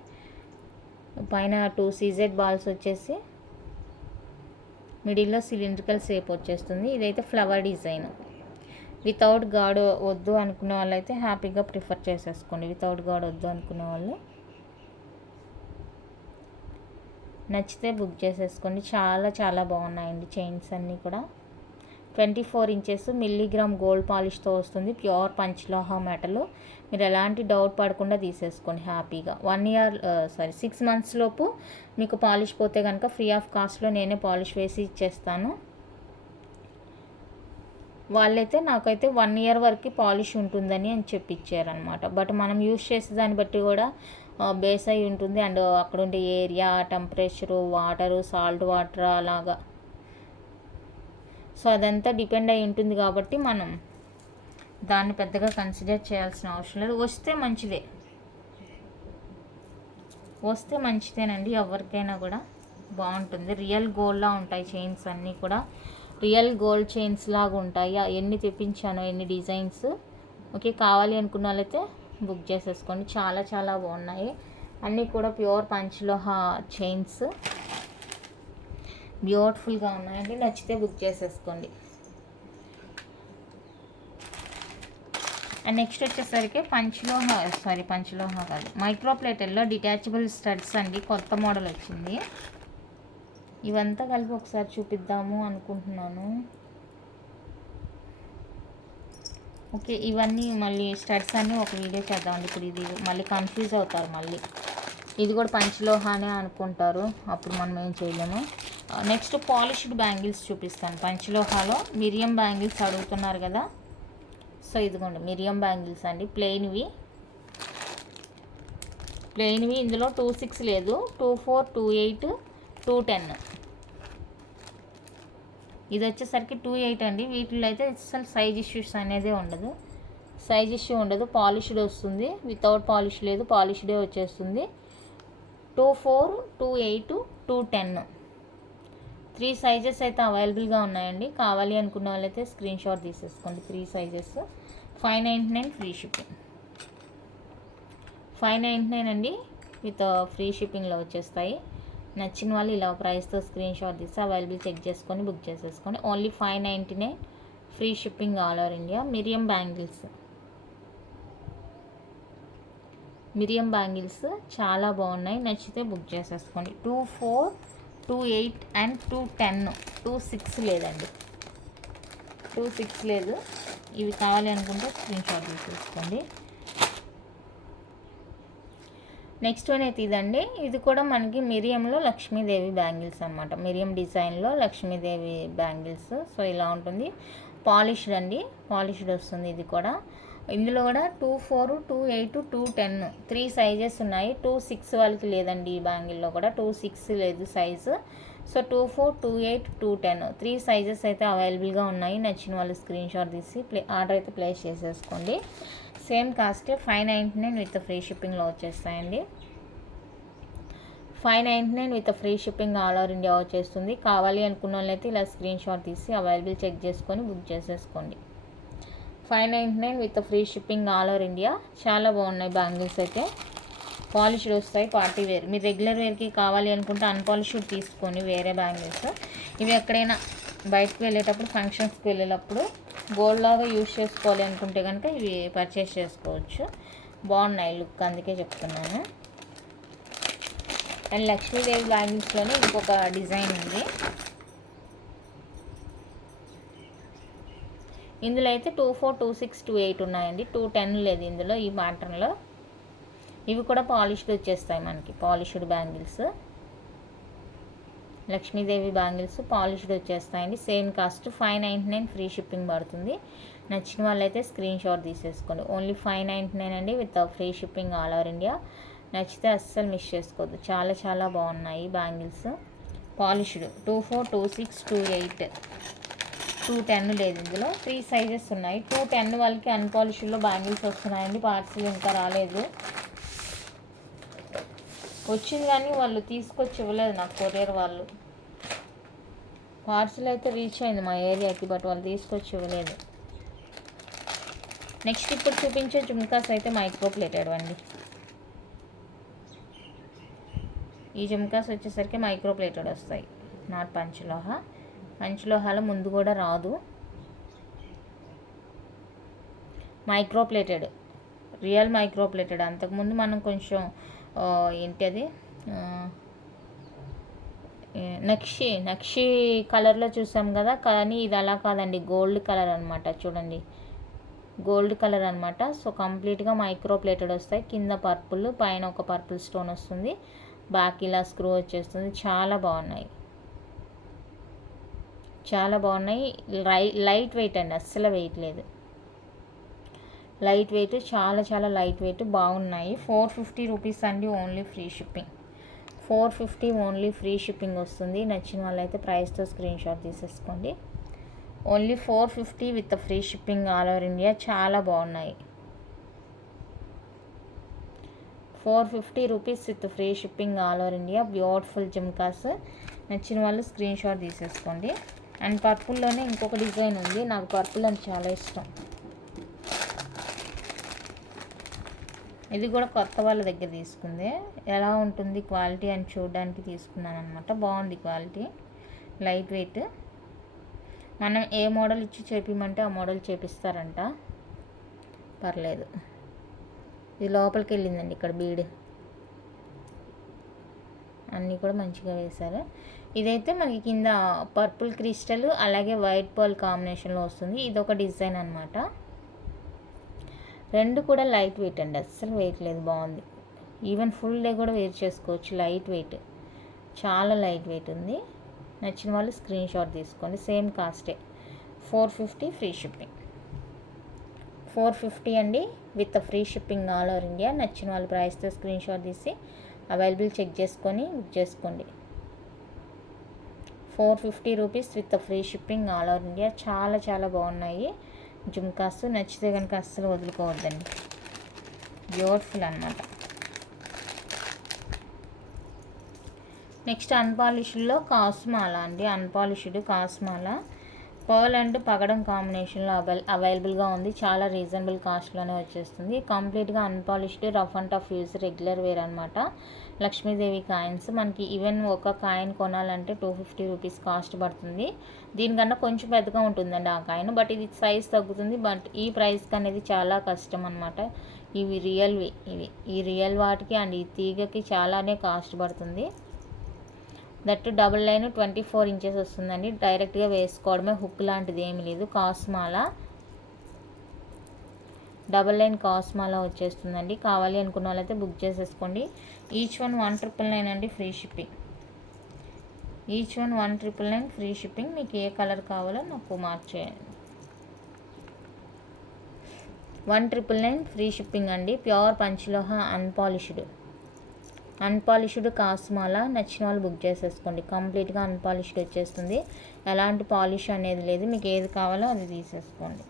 పైన 2 సీజెడ్ బాల్స్ వచ్చేసి మిడిల్లో సిలిండ్రికల్ షేప్ వచ్చేస్తుంది. ఇదైతే ఫ్లవర్ డిజైన్. వితౌట్ గాడ్ వద్దు అనుకునే వాళ్ళు అయితే హ్యాపీగా ప్రిఫర్ చేసేసుకోండి. వితౌట్ గాడ్ వద్దు అనుకునే వాళ్ళు నచ్చితే బుక్ చేసేసుకోండి. చాలా చాలా బాగున్నాయండి చైన్స్ అన్నీ కూడా. 24 ఇంచెస్ మిల్లీగ్రామ్ గోల్డ్ పాలిష్తో వస్తుంది, ప్యూర్ పంచలోహ మెటల్. మీరు ఎలాంటి డౌట్ పడకుండా తీసేసుకోండి హ్యాపీగా. 6 మంత్స్ లోపు మీకు పాలిష్ పోతే కనుక ఫ్రీ ఆఫ్ కాస్ట్లో నేనే పాలిష్ వేసి ఇచ్చేస్తాను. వాళ్ళైతే నాకైతే 1 ఇయర్ వరకు పాలిష్ ఉంటుందని అని చెప్పిచ్చారనమాట. బట్ మనం యూజ్ చేసే దాన్ని బట్టి కూడా బేస్ అయి ఉంటుంది. అండ్ అక్కడ ఉండే area, temperature, water, salt water అలాగా, సో అదంతా డిపెండ్ అయి ఉంటుంది. కాబట్టి మనం దాన్ని పెద్దగా కన్సిడర్ చేయాల్సిన అవసరం లేదు. వస్తే మంచిదేనండి, ఎవరికైనా కూడా బాగుంటుంది. రియల్ గోల్డ్లా ఉంటాయి చైన్స్ అన్నీ కూడా, రియల్ గోల్డ్ చైన్స్ లాగా ఉంటాయి. ఎన్ని తెప్పించాను, ఎన్ని డిజైన్స్. ఓకే, కావాలి అనుకున్న వాళ్ళైతే బుక్ చేసేసుకోండి. చాలా చాలా బాగున్నాయి అన్నీ కూడా, ప్యూర్ పంచలోహ చైన్స్, బ్యూటిఫుల్గా ఉన్నాయండి. నచ్చితే బుక్ చేసేసుకోండి. అండ్ నెక్స్ట్ వచ్చేసరికి పంచలోహ కాదు, మైక్రోప్లేటెల్లో డిటాచబుల్ స్టడ్స్ అండి, కొత్త మోడల్ వచ్చింది. ఇవంతా కలిపి ఒకసారి చూపిద్దాము అనుకుంటున్నాను. ఓకే, ఇవన్నీ మళ్ళీ స్టడ్స్ అన్నీ ఒక వీడియో చేద్దామండి. ఇప్పుడు ఇది మళ్ళీ కన్ఫ్యూజ్ అవుతారు, మళ్ళీ ఇది కూడా పంచలోహానే అనుకుంటారు, అప్పుడు మనం ఏం చేయలేము. నెక్స్ట్ పాలిష్డ్ బ్యాంగిల్స్ చూపిస్తాను. పంచలోహాలో మిరియం బ్యాంగిల్స్ అడుగుతున్నారు కదా, సో ఇదిగోండి మిరియం బ్యాంగిల్స్ అండి, ప్లెయిన్వి. ఇందులో 26 లేదు, 24, 28, 210. ఇది వచ్చేసరికి 28 అండి. వీటిలో అయితే అసలు సైజ్ ఇష్యూస్ అనేది ఉండదు, పాలిష్డ్ వస్తుంది. వితౌట్ పాలిష్ లేదు, పాలిష్డే వచ్చేస్తుంది. 24, 28, 210 3 సైజెస్ అయితే అవైలబుల్గా ఉన్నాయండి. కావాలి అనుకున్న వాళ్ళైతే స్క్రీన్ షాట్ తీసేసుకోండి. 3 సైజెస్, 599 ఫ్రీ షిప్పింగ్. 599 అండి, విత్ ఫ్రీ షిప్పింగ్లో వచ్చేస్తాయి. నచ్చిన వాళ్ళు ఇలా ప్రైస్తో స్క్రీన్ షాట్ తీసి అవైలబుల్ చెక్ చేసుకొని బుక్ చేసేసుకోండి. Only 599 free shipping all over India. మిరియం బ్యాంగిల్స్ మిరియం బ్యాంగిల్స్ చాలా బాగున్నాయి, నచ్చితే బుక్ చేసేసుకోండి. 24, 28 అండ్ 210, 26 లేదండి, 26 లేదు. ఇవి కావాలి అనుకుంటే స్క్రీన్ షాట్ తీసేసుకోండి. నెక్స్ట్ వన్ అయితే ఇదండి. ఇది కూడా మనకి మిరియంలో లక్ష్మీదేవి బ్యాంగిల్స్ అనమాట. మిరియం డిజైన్లో లక్ష్మీదేవి బ్యాంగిల్స్. సో ఇలా ఉంటుంది. పాలిష్డ్ అండి, పాలిష్డ్ వస్తుంది ఇది కూడా. ఇందులో కూడా 24, 28, 210 3 సైజెస్ ఉన్నాయి. 26 వాళ్ళకి లేదండి ఈ బ్యాంగిల్లో కూడా. 26 లేదు సైజు. సో 24, 28, 210 3 సైజెస్ అయితే అవైలబుల్గా ఉన్నాయి. నచ్చిన వాళ్ళు స్క్రీన్ షాట్ తీసి ఆర్డర్ అయితే ప్లేస్ చేసేసుకోండి. సేమ్ కాస్టే 599 విత్ ఫ్రీ షిప్పింగ్లో వచ్చేస్తాయండి. 599 with free shipping all over India వచ్చేస్తుంది. కావాలి అనుకున్న వాళ్ళైతే ఇలా స్క్రీన్ షాట్ తీసి అవైలబుల్ చెక్ చేసుకొని బుక్ చేసేసుకోండి. 599 with free shipping all over India. చాలా బాగున్నాయి బ్యాంగిల్స్ అయితే, పాలిష్డ్ వస్తాయి, పార్టీ వేర్. మీరు రెగ్యులర్ వేర్కి కావాలి అనుకుంటే అన్పాలిష్డ్ తీసుకొని వేరే బ్యాంగిల్స్. ఇవి ఎక్కడైనా బయటకు వెళ్ళేటప్పుడు, ఫంక్షన్స్కి వెళ్ళేటప్పుడు గోల్డ్ లాగా యూజ్ చేసుకోవాలి అనుకుంటే కనుక ఇవి పర్చేస్ చేసుకోవచ్చు. బాగున్నాయి లుక్, అందుకే చెప్తున్నాను. అండ్ లక్ష్మీదేవి బ్యాంగిల్స్లోనే ఇంకొక డిజైన్ ఉంది. ఇందులో అయితే 24, 26, 28 ఉన్నాయండి. 210 లేదు ఇందులో ఈ ప్యాటర్న్లో. ఇవి కూడా పాలిష్డ్ వచ్చేస్తాయి మనకి, polished bangles. Lakshmidevi bangles polished వచ్చేస్తాయండి. సేమ్ కాస్ట్ 599 ఫ్రీ షిప్పింగ్ పడుతుంది. నచ్చిన వాళ్ళైతే స్క్రీన్ షాట్ తీసేసుకోండి. ఓన్లీ 599 అండి with free shipping all over India. నచ్చితే అస్సలు మిస్ చేసుకోవద్దు, చాలా చాలా బాగున్నాయి బ్యాంగిల్స్. పాలిష్డ్ 24, 26, 28, 210 లేదు ఇందులో. 3 సైజెస్ ఉన్నాయి. 210 వాళ్ళకి అన్పాలిష్డ్లో బ్యాంగిల్స్ వస్తున్నాయండి. పార్సిల్ ఇంకా రాలేదు, వచ్చింది కానీ వాళ్ళు తీసుకొచ్చి ఇవ్వలేదు నాకు, కొరియర్ వాళ్ళు. పార్సిల్ అయితే రీచ్ అయింది మా ఏరియాకి, బట్ వాళ్ళు తీసుకొచ్చి ఇవ్వలేదు. నెక్స్ట్ ఇప్పుడు చూపించే జుమ్కాస్ అయితే మైక్రో ప్లేటెడ్ అండి. ఈ జుమ్కాస్ వచ్చేసరికి మైక్రో ప్లేటెడ్ వస్తాయి, నాట్ పంచలోహ. పంచలోహాల ముందు కూడా రాదు. Micro plated, real micro plated. అంతకుముందు మనం కొంచెం ఏంటి అది నక్షి కలర్లో చూసాం కదా, కానీ ఇది అలా కాదండి, గోల్డ్ కలర్ అనమాట. చూడండి, గోల్డ్ కలర్ అనమాట. సో కంప్లీట్గా మైక్రో ప్లేటెడ్ వస్తాయి. కింద పర్పుల్, పైన ఒక పర్పుల్ స్టోన్ వస్తుంది, బ్యాక్ ఇలా స్క్రూ వచ్చేస్తుంది. చాలా బాగున్నాయి, చాలా బాగున్నాయి. లైట్ వెయిట్ అండి, అస్సలు వెయిట్ లేదు. లైట్ వెయిట్, చాలా చాలా లైట్ వెయిట్, బాగున్నాయి. 450 రూపీస్ అండి, only free shipping. 450 only free shipping వస్తుంది. నచ్చిన వాళ్ళైతే ప్రైస్తో స్క్రీన్ షాట్ తీసేసుకోండి. Only 450 with free shipping all over India. చాలా బాగున్నాయి. 450 rupees with free shipping all over India. Beautiful jhumkas. నచ్చిన వాళ్ళు స్క్రీన్ షాట్ తీసేసుకోండి. అండ్ పర్పుల్లోనే ఇంకొక డిజైన్ ఉంది, నాకు పర్పుల్ అంటే చాలా ఇష్టం. ఇది కూడా కొత్త వాళ్ళ దగ్గర తీసుకుంది. ఎలా ఉంటుంది క్వాలిటీ అని చూడడానికి తీసుకున్నాను అనమాట. బాగుంది క్వాలిటీ, లైట్ వెయిట్. మనం ఏ మోడల్ ఇచ్చి చేపిమంటే ఆ మోడల్ చేపిస్తారంట, పర్లేదు. ఇది లోపలికి వెళ్ళిందండి, ఇక్కడ బీడ్ అన్నీ కూడా మంచిగా వేశారు. ఇదైతే మనకి కింద పర్పుల్ క్రిస్టల్ అలాగే వైట్ పర్ల్ కాంబినేషన్లో వస్తుంది. ఇదొక డిజైన్ అనమాట. రెండు కూడా లైట్ వెయిట్ అండి, అస్సలు వెయిట్ లేదు, బాగుంది. ఈవెన్ ఫుల్ డే కూడా వేర్ చేసుకోవచ్చు, లైట్ వెయిట్, చాలా లైట్ వెయిట్ ఉంది. నచ్చిన వాళ్ళు స్క్రీన్ షాట్ తీసుకోండి. సేమ్ కాస్టే, 450 ఫ్రీ షిప్పింగ్. 450 అండి with free shipping all over India. నచ్చిన వాళ్ళు ప్రైస్తో స్క్రీన్ షాట్ తీసి అవైలబుల్ చెక్ చేసుకొని బుక్ చేసుకోండి. 450 rupees with free shipping all over India. చాలా చాలా బాగున్నాయి జుమ్కాస్. నచ్చితే కనుక అస్సలు వదులుకోవద్దండి, బ్యూటిఫుల్ అనమాట. నెక్స్ట్ అన్పాలిష్డ్లో కాస్మాల అండి. అన్పాలిష్డ్ కాస్మాల పర్ల్ అండ్ పగడం కాంబినేషన్లో అవైలబుల్గా ఉంది. చాలా రీజనబుల్ కాస్ట్లోనే వచ్చేస్తుంది. కంప్లీట్గా unpolished, rough and tough use, regular wear అనమాట. లక్ష్మీదేవి కాయిన్స్. మనకి ఈవెన్ ఒక కాయిన్ కొనాలంటే 250 రూపీస్ కాస్ట్ పడుతుంది. దీనికన్నా కొంచెం పెద్దగా ఉంటుందండి ఆ కాయిన్, బట్ ఇది సైజ్ తగ్గుతుంది. బట్ ఈ ప్రైస్కి అనేది చాలా కష్టం అనమాట. ఇవి రియల్వి. ఈ రియల్ వాటికి అండ్ ఈ తీగకి చాలానే కాస్ట్ పడుతుంది. దట్టు డబుల్ లైన్ 24 ఇంచెస్ వస్తుందండి. డైరెక్ట్గా వేసుకోవడమే, హుక్ లాంటిది ఏమి లేదు. కాస్మాల డబల్ లైన్ కాస్మాల వచ్చేస్తుందండి. కావాలి అనుకున్న వాళ్ళైతే బుక్ చేసేసుకోండి. ఈచ్ వన్ 1,999 అండి, free shipping. Each one 1,999 free shipping. మీకు ఏ కలర్ కావాలో నాకు మార్క్ చేయండి. 1,999 ఫ్రీ షిప్పింగ్ అండి. ప్యూర్ పంచలోహ అన్పాలిష్డ్ కాస్మాల. నచ్చిన వాళ్ళు బుక్ చేసేసుకోండి. కంప్లీట్గా అన్పాలిష్డ్ వచ్చేస్తుంది, ఎలాంటి పాలిష్ అనేది లేదు. మీకు ఏది కావాలో అది తీసేసుకోండి.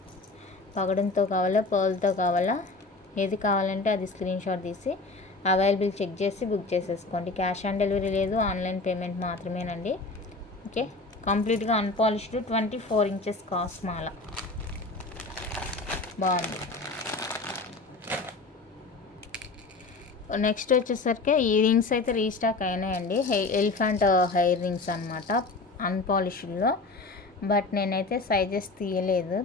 పగడంతో కావాలా, పర్ల్తో కావాలా, ఏది కావాలంటే అది స్క్రీన్ షాట్ తీసి అవైలబుల్ చెక్ చేసి బుక్ చేసేసుకోండి. క్యాష్ ఆన్ డెలివరీ లేదు, ఆన్లైన్ పేమెంట్ మాత్రమేనండి. ఓకే, కంప్లీట్గా అన్పాలిష్డ్ 24 ఇంచెస్ కాస్మాల బాగుంది. నెక్స్ట్ వచ్చేసరికి ఈ రింగ్స్ అయితే రీస్టాక్ అయినాయండి. ఎలిఫెంట్ హెయిర్ రింగ్స్ అనమాట, అన్పాలిష్డ్లో. బట్ నేనైతే సైజెస్ తీయలేదు,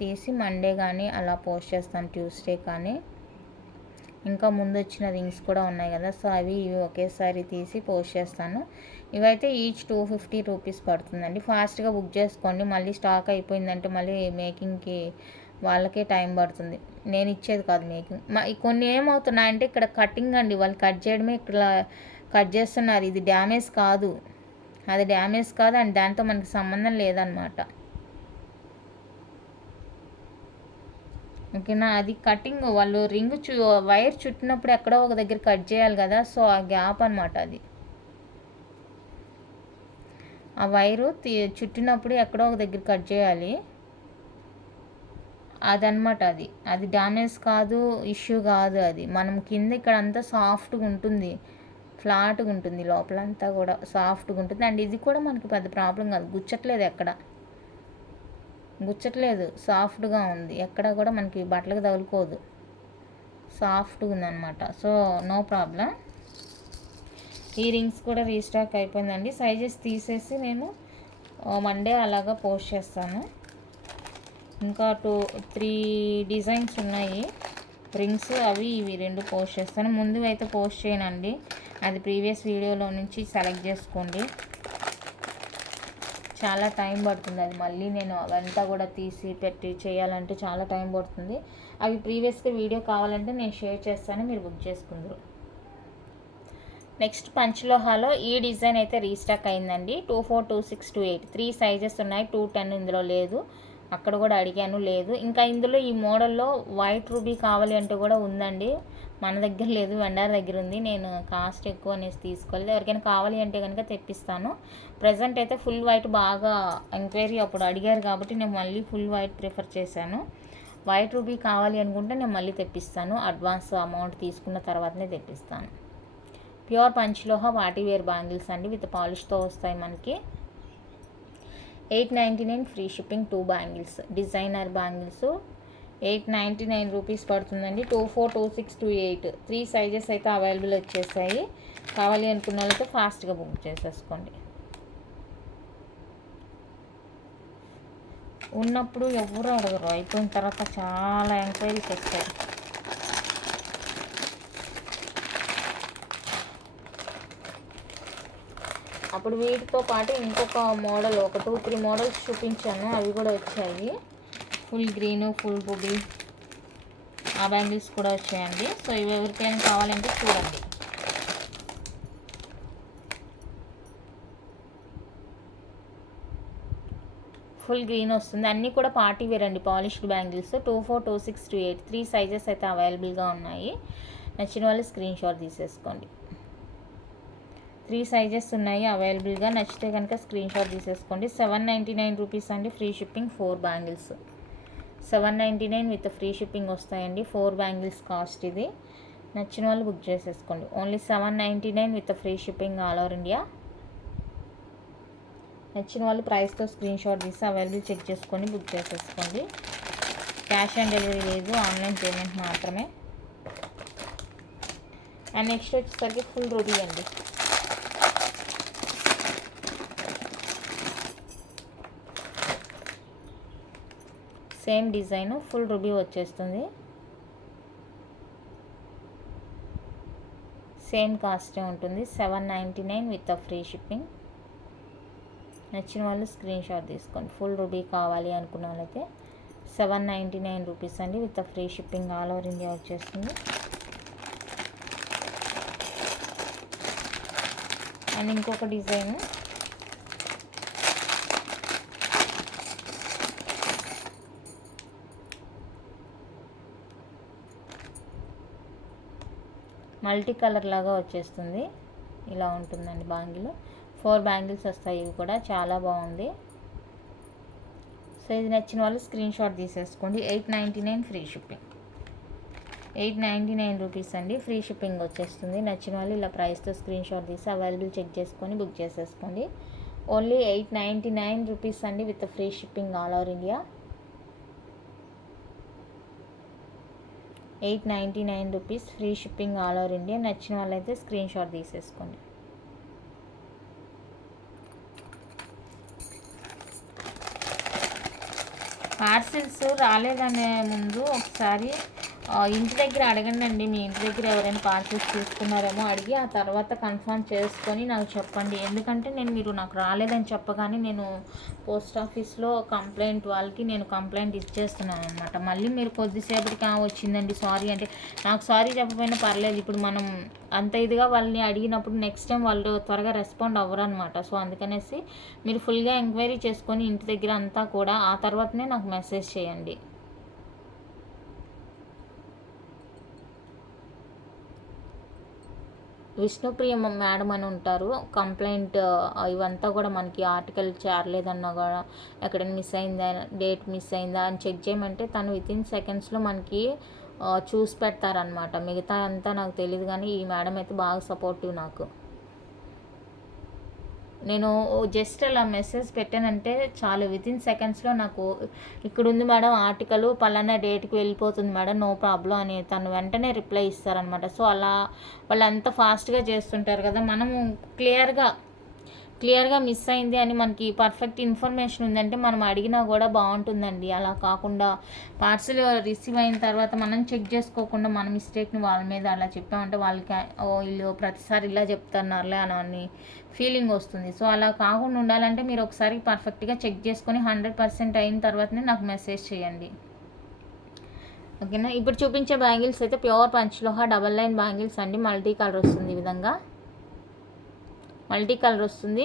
తీసి మండే కానీ అలా పోస్ట్ చేస్తాను, ట్యూస్డే కానీ. ఇంకా ముందు వచ్చిన రింగ్స్ కూడా ఉన్నాయి కదా, సో అవి ఇవి ఒకేసారి తీసి పోస్ట్ చేస్తాను. ఇవైతే ఈచ్ 250 రూపీస్ పడుతుందండి. ఫాస్ట్గా బుక్ చేసుకోండి, మళ్ళీ స్టాక్ అయిపోయిందంటే మళ్ళీ మేకింగ్కి వాళ్ళకే టైం పడుతుంది, నేను ఇచ్చేది కాదు మేకింగ్. కొన్ని ఏమవుతున్నాయంటే ఇక్కడ కటింగ్ అండి, వాళ్ళు కట్ చేయడమే ఇక్కడ కట్ చేస్తున్నారు. ఇది డ్యామేజ్ కాదు, అది డ్యామేజ్ కాదు, అండ్ దాంతో మనకి సంబంధం లేదనమాట. ఓకేనా, అది కటింగ్ వాళ్ళు రింగ్ వైర్ చుట్టినప్పుడు ఎక్కడో ఒక దగ్గర కట్ చేయాలి కదా, సో ఆ గ్యాప్ అనమాట అది. ఆ వైరు చుట్టినప్పుడు ఎక్కడో ఒక దగ్గర కట్ చేయాలి, అదనమాట. అది డ్యామేజ్ కాదు, ఇష్యూ కాదు. అది మనం కింద ఇక్కడ అంతా సాఫ్ట్గా ఉంటుంది, ఫ్లాట్గా ఉంటుంది, లోపలంతా కూడా సాఫ్ట్గా ఉంటుంది. అండ్ ఇది కూడా మనకి పెద్ద ప్రాబ్లం కాదు, గుచ్చట్లేదు, సాఫ్ట్గా ఉంది, ఎక్కడ కూడా మనకి బట్టలకు తగులుకోదు, సాఫ్ట్గా ఉందన్నమాట. So no problem. ఈ రింగ్స్ కూడా రీస్టాక్ అయిపోయిందండి. సైజెస్ తీసేసి నేను మండే అలాగా పోస్ట్ చేస్తాను. ఇంకా 2-3 డిజైన్స్ ఉన్నాయి రింగ్స్, అవి ఇవి 2 పోస్ట్ చేస్తాను. ముందు అయితే పోస్ట్ చేయనండి, అది ప్రీవియస్ వీడియోలో నుంచి సెలెక్ట్ చేసుకోండి. చాలా టైం పడుతుంది, అది మళ్ళీ నేను అవంతా కూడా తీసి పెట్టి చేయాలంటే చాలా టైం పడుతుంది. అవి ప్రీవియస్గా వీడియో కావాలంటే నేను షేర్ చేస్తాను, మీరు బుక్ చేసుకుందరు. నెక్స్ట్ పంచలోహాలో ఈ డిజైన్ అయితే రీస్టాక్ అయిందండి. 24, 26, 28 3 సైజెస్ ఉన్నాయి. 210 ఇందులో లేదు, అక్కడ కూడా అడిగాను, లేదు. ఇంకా ఇందులో ఈ మోడల్లో వైట్ రూబీ కావాలి అంటే కూడా ఉందండి, మన దగ్గర లేదు, వెండర్ దగ్గర ఉంది. నేను కాస్ట్ ఎక్కువ అనేసి తీసుకోలేదు, ఎవరికైనా కావాలి అంటే కనుక తెప్పిస్తాను. ప్రజెంట్ అయితే ఫుల్ వైట్ బాగా ఎంక్వైరీ అప్పుడు అడిగారు కాబట్టి నేను మళ్ళీ ఫుల్ వైట్ ప్రిఫర్ చేశాను. వైట్ రూబీ కావాలి అనుకుంటే నేను మళ్ళీ తెప్పిస్తాను, అడ్వాన్స్ అమౌంట్ తీసుకున్న తర్వాతనే తెప్పిస్తాను. ప్యూర్ పంచలోహ పార్టీవేర్ బ్యాంగిల్స్ అండి, విత్ పాలిష్తో వస్తాయి మనకి. 899 free shipping. 2 bangles, designer bangles 899 rupees పడుతుందండి. 24, 26, 28 3 సైజెస్ అయితే అవైలబుల్ వచ్చేసాయి. కావాలి అనుకున్న వాళ్ళతో ఫాస్ట్గా బుక్ చేసేసుకోండి. ఉన్నప్పుడు ఎవరు అడగరు, అయిపోయిన తర్వాత చాలా ఎంక్వైరీస్ వస్తాయి. అప్పుడు వీటితో పాటు ఇంకొక మోడల్, ఒక 2-3 మోడల్స్ చూపించాను, అవి కూడా వచ్చాయి. ఫుల్ గ్రీను, ఫుల్ రూబీ, ఆ బ్యాంగిల్స్ కూడా వచ్చాయండి. సో ఇవి ఎవరికైనా కావాలంటే చూడండి. ఫుల్ గ్రీన్ వస్తుంది, అన్నీ కూడా పార్టీ వేర్ అండి, పాలిష్డ్ బ్యాంగిల్స్. 24, 26, 28 3 సైజెస్ అయితే అవైలబుల్గా ఉన్నాయి. నచ్చిన వాళ్ళు స్క్రీన్ షాట్ తీసేసుకోండి. 3 సైజెస్ ఉన్నాయి అవైలబుల్గా, నచ్చితే కనుక స్క్రీన్ షాట్ తీసేసుకోండి. 799 రూపీస్ అండి, free shipping. 4 bangles 799 with free shipping వస్తాయండి. 4 బ్యాంగిల్స్ కాస్ట్ ఇది. నచ్చిన వాళ్ళు బుక్ చేసేసుకోండి. Only 799 with free shipping all over India. నచ్చిన వాళ్ళు ప్రైస్తో స్క్రీన్ షాట్ తీసి అవైలబుల్ చెక్ చేసుకొని బుక్ చేసేసుకోండి. క్యాష్ ఆన్ డెలివరీ లేదు, ఆన్లైన్ పేమెంట్ మాత్రమే. అండ్ నెక్స్ట్ వచ్చేసరికి ఫుల్ రూబీ అండి. సేమ్ డిజైన్, ఫుల్ రూబీ వచ్చేస్తుంది. సేమ్ కాస్టే ఉంటుంది, 799 విత్ ఫ్రీ షిప్పింగ్. నచ్చిన వాళ్ళు స్క్రీన్ షాట్ తీసుకోండి. ఫుల్ రూబీ కావాలి అనుకున్న వాళ్ళైతే 799 రూపీస్ అండి, with free shipping all over India వచ్చేస్తుంది. అండ్ ఇంకొక డిజైన్ మల్టీ కలర్ లాగా వచ్చేస్తుంది, ఇలా ఉంటుందండి బ్యాంగిల్. 4 బ్యాంగిల్స్ వస్తాయి, ఇవి కూడా చాలా బాగుంది. సో ఇది నచ్చిన వాళ్ళు స్క్రీన్ షాట్ తీసేసుకోండి. 899 ఫ్రీ షిప్పింగ్, 899 రూపీస్ అండి, ఫ్రీ షిప్పింగ్ వచ్చేస్తుంది. నచ్చిన వాళ్ళు ఇలా ప్రైస్తో స్క్రీన్ షాట్ తీసి అవైలబుల్ చెక్ చేసుకొని బుక్ చేసేసుకోండి. ఓన్లీ 899 రూపీస్ అండి, with free shipping all over India. 899 rupees, free shipping all over India. నచ్చిన వాళ్ళైతే స్క్రీన్ షాట్ తీసేసుకోండి. పార్సిల్స్ రాలేదనే ముందు ఒకసారి ఇంటి దగ్గర అడగండి అండి. మీ ఇంటి దగ్గర ఎవరైనా పార్సిల్స్ తీసుకున్నారేమో అడిగి ఆ తర్వాత కన్ఫర్మ్ చేసుకొని నాకు చెప్పండి. ఎందుకంటే మీరు నాకు రాలేదని చెప్పగానే నేను పోస్ట్ ఆఫీస్లో వాళ్ళకి నేను కంప్లైంట్ ఇచ్చేస్తున్నాను అనమాట. మళ్ళీ మీరు కొద్దిసేపటికి వచ్చిందండి సారీ అంటే నాకు సారీ చెప్పకపోయినా పర్లేదు. ఇప్పుడు మనం అంత ఇదిగా వాళ్ళని అడిగినప్పుడు నెక్స్ట్ టైం వాళ్ళు త్వరగా రెస్పాండ్ అవ్వరు అనమాట. సో అందుకనేసి మీరు ఫుల్గా ఎంక్వైరీ చేసుకొని ఇంటి దగ్గర అంతా కూడా ఆ తర్వాతనే నాకు మెసేజ్ చేయండి. విష్ణుప్రియ మేడం అని ఉంటారు, కంప్లైంట్ ఇవంతా కూడా మనకి ఆర్టికల్ చేరలేదన్నా కూడా ఎక్కడైనా మిస్ అయిందా, డేట్ మిస్ అయిందా అని చెక్ చేయమంటే తను వితిన్ సెకండ్స్లో మనకి చూసి పెడతారనమాట. మిగతా అంతా నాకు తెలియదు, కానీ ఈ మేడం అయితే బాగా సపోర్టివ్ నాకు. నేను జస్ట్ అలా మెసేజ్ పెట్టానంటే చాలు, వితిన్ సెకండ్స్లో నాకు ఇక్కడ ఉంది మేడం ఆర్టికల్ పలానా డేట్కి వెళ్ళిపోతుంది మేడం, నో ప్రాబ్లం అని తను వెంటనే రిప్లై ఇస్తారనమాట. సో అలా వాళ్ళు అంత ఫాస్ట్గా చేస్తుంటారు కదా, మనము క్లియర్గా మిస్ అయింది అని మనకి పర్ఫెక్ట్ ఇన్ఫర్మేషన్ ఉందంటే మనం అడిగినా కూడా బాగుంటుందండి. అలా కాకుండా పార్సల్ రిసీవ్ అయిన తర్వాత మనం చెక్ చేసుకోకుండా మన మిస్టేక్ని వాళ్ళ మీద అలా చెప్పామంటే వాళ్ళకి వీళ్ళు ప్రతిసారి ఇలా చెప్తున్నారులే అని ఫీలింగ్ వస్తుంది. సో అలా కాకుండా ఉండాలంటే మీరు ఒకసారి పర్ఫెక్ట్గా చెక్ చేసుకొని 100% అయిన తర్వాతనే నాకు మెసేజ్ చేయండి, ఓకేనా. ఇప్పుడు చూపించే బ్యాంగిల్స్ అయితే pure panchaloha double line bangles అండి. మల్టీ కలర్ వస్తుంది, ఈ విధంగా మల్టీ కలర్ వస్తుంది,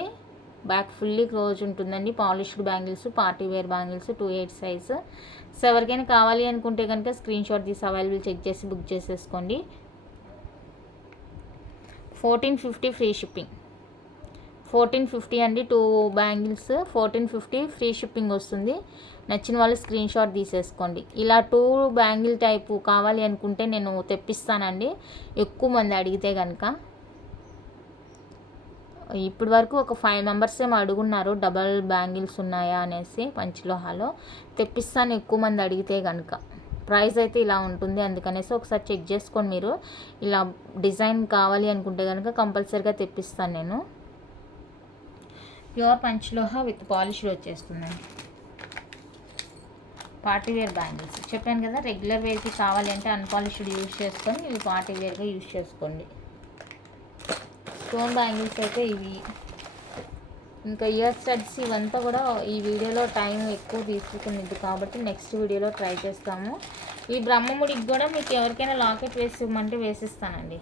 బ్యాక్ ఫుల్లీ క్లోజ్ ఉంటుందండి. Polished bangles, party wear bangles, 2/8 size. సో ఎవరికైనా కావాలి అనుకుంటే కనుక స్క్రీన్ షాట్ తీసి అవైలబుల్ చెక్ చేసి బుక్ చేసేసుకోండి. 1450 ఫ్రీ షిప్పింగ్, 1450 అండి. 2 బ్యాంగిల్స్ 1450 ఫ్రీ షిప్పింగ్ వస్తుంది. నచ్చిన వాళ్ళు స్క్రీన్ షాట్ తీసేసుకోండి. ఇలా 2 బ్యాంగిల్ టైపు కావాలి అనుకుంటే నేను తెప్పిస్తానండి, ఎక్కువ మంది అడిగితే కనుక. ఇప్పటి వరకు ఒక 5 మెంబర్స్ ఏమో అడుగున్నారు డబల్ బ్యాంగిల్స్ ఉన్నాయా అనేసి. పంచలోహాలో తెప్పిస్తాను ఎక్కువ మంది అడిగితే కనుక. ప్రైస్ అయితే ఇలా ఉంటుంది, అందుకనేసి ఒకసారి చెక్ చేసుకోండి. మీరు ఇలా డిజైన్ కావాలి అనుకుంటే కనుక కంపల్సరీగా తెప్పిస్తాను నేను. ప్యూర్ పంచలోహ విత్ పాలిష్డ్ వచ్చేస్తుందండి. పార్టీ వేర్ బ్యాంగిల్స్ చెప్పాను కదా, రెగ్యులర్ వేర్కి కావాలి అంటే అన్పాలిష్డ్ యూజ్ చేసుకొని ఇవి పార్టీ వేర్గా యూజ్ చేసుకోండి. స్టోన్ బ్యాంగిల్స్ అయితే ఇవి, ఇంకా ఇయర్ స్టడ్స్ ఇవంతా కూడా ఈ వీడియోలో టైం ఎక్కువ తీసుకుంది కాబట్టి నెక్స్ట్ వీడియోలో ట్రై చేస్తాము. ఈ బ్రహ్మముడికి కూడా మీకు ఎవరికైనా లాకెట్ వేసి ఇవ్వమంటే వేసిస్తానండి.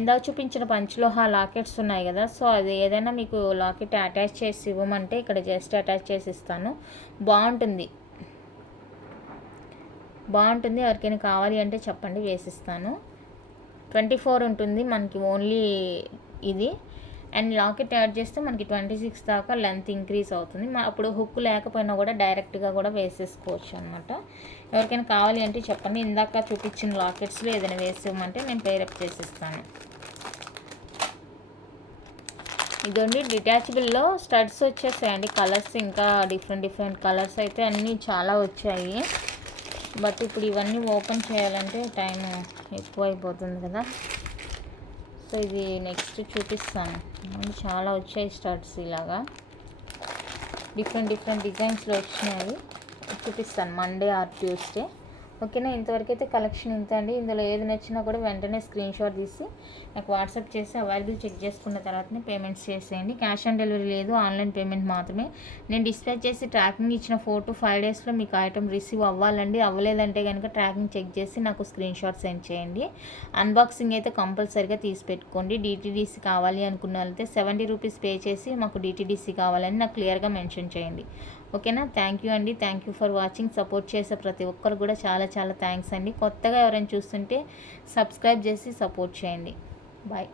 ఇందాక చూపించిన పంచలోహ లాకెట్స్ ఉన్నాయి కదా, సో అది ఏదైనా మీకు లాకెట్ అటాచ్ చేసి ఇవ్వమంటే ఇక్కడ జస్ట్ అటాచ్ చేసి ఇస్తాను. బాగుంటుంది, ఎవరికైనా కావాలి అంటే చెప్పండి, వేసిస్తాను. 24 ఉంటుంది మనకి ఓన్లీ ఇది. అండ్ లాకెట్ యాడ్ చేస్తే మనకి 26 దాకా లెంత్ ఇంక్రీజ్ అవుతుంది. అప్పుడు హుక్ లేకపోయినా కూడా డైరెక్ట్గా కూడా వేసేసుకోవచ్చు అనమాట. ఎవరికైనా కావాలి అంటే చెప్పండి. ఇందాక చూపించిన లాకెట్స్లో ఏదైనా వేసేయమంటే నేను పేరప్ చేసిస్తాను. ఇదండి డిటాచబుల్లో స్టడ్స్ వచ్చేసాయండి. కలర్స్ ఇంకా డిఫరెంట్ కలర్స్ అయితే అన్నీ చాలా వచ్చాయి. బట్ ఇప్పుడు ఇవన్నీ ఓపెన్ చేయాలంటే టైం ఎక్కువ అయిపోతుంది కదా. సో ఇది నెక్స్ట్ చూపిస్తాను. చాలా వచ్చాయి స్టడ్స్, ఇలాగా డిఫరెంట్ డిజైన్స్లో వచ్చినాయి. చూపిస్తాను మండే ఆర్ ట్యూస్డే. ఓకేనా, ఇంతవరకు అయితే కలెక్షన్ ఇంత అండి. ఇందులో ఏది నచ్చినా కూడా వెంటనే స్క్రీన్ షాట్ తీసి నాకు వాట్సాప్ చేసి అవైలబుల్ చెక్ చేసుకున్న తర్వాతనే పేమెంట్స్ చేసేయండి. క్యాష్ ఆన్ డెలివరీ లేదు, ఆన్లైన్ పేమెంట్ మాత్రమే. నేను డిస్పాచ్ చేసి ట్రాకింగ్ ఇచ్చిన 4 to 5 డేస్లో మీకు ఐటమ్ రిసీవ్ అవ్వాలండి. అవ్వలేదంటే కనుక ట్రాకింగ్ చెక్ చేసి నాకు స్క్రీన్ షాట్ సెండ్ చేయండి. అన్బాక్సింగ్ అయితే కంపల్సరీగా తీసి పెట్టుకోండి. డిటీడీసీ కావాలి అనుకున్న వాళ్ళైతే 70 రూపీస్ పే చేసి మాకు డిటీడీసీ కావాలని నాకు క్లియర్గా మెన్షన్ చేయండి. ఓకేనా, థ్యాంక్ యూ అండి. Thank you for watching. Support చేసే ప్రతి ఒక్కరు కూడా చాలా చాలా థ్యాంక్స్ అండి. కొత్తగా ఎవరైనా చూస్తుంటే సబ్స్క్రైబ్ చేసి సపోర్ట్ చేయండి. బాయ్.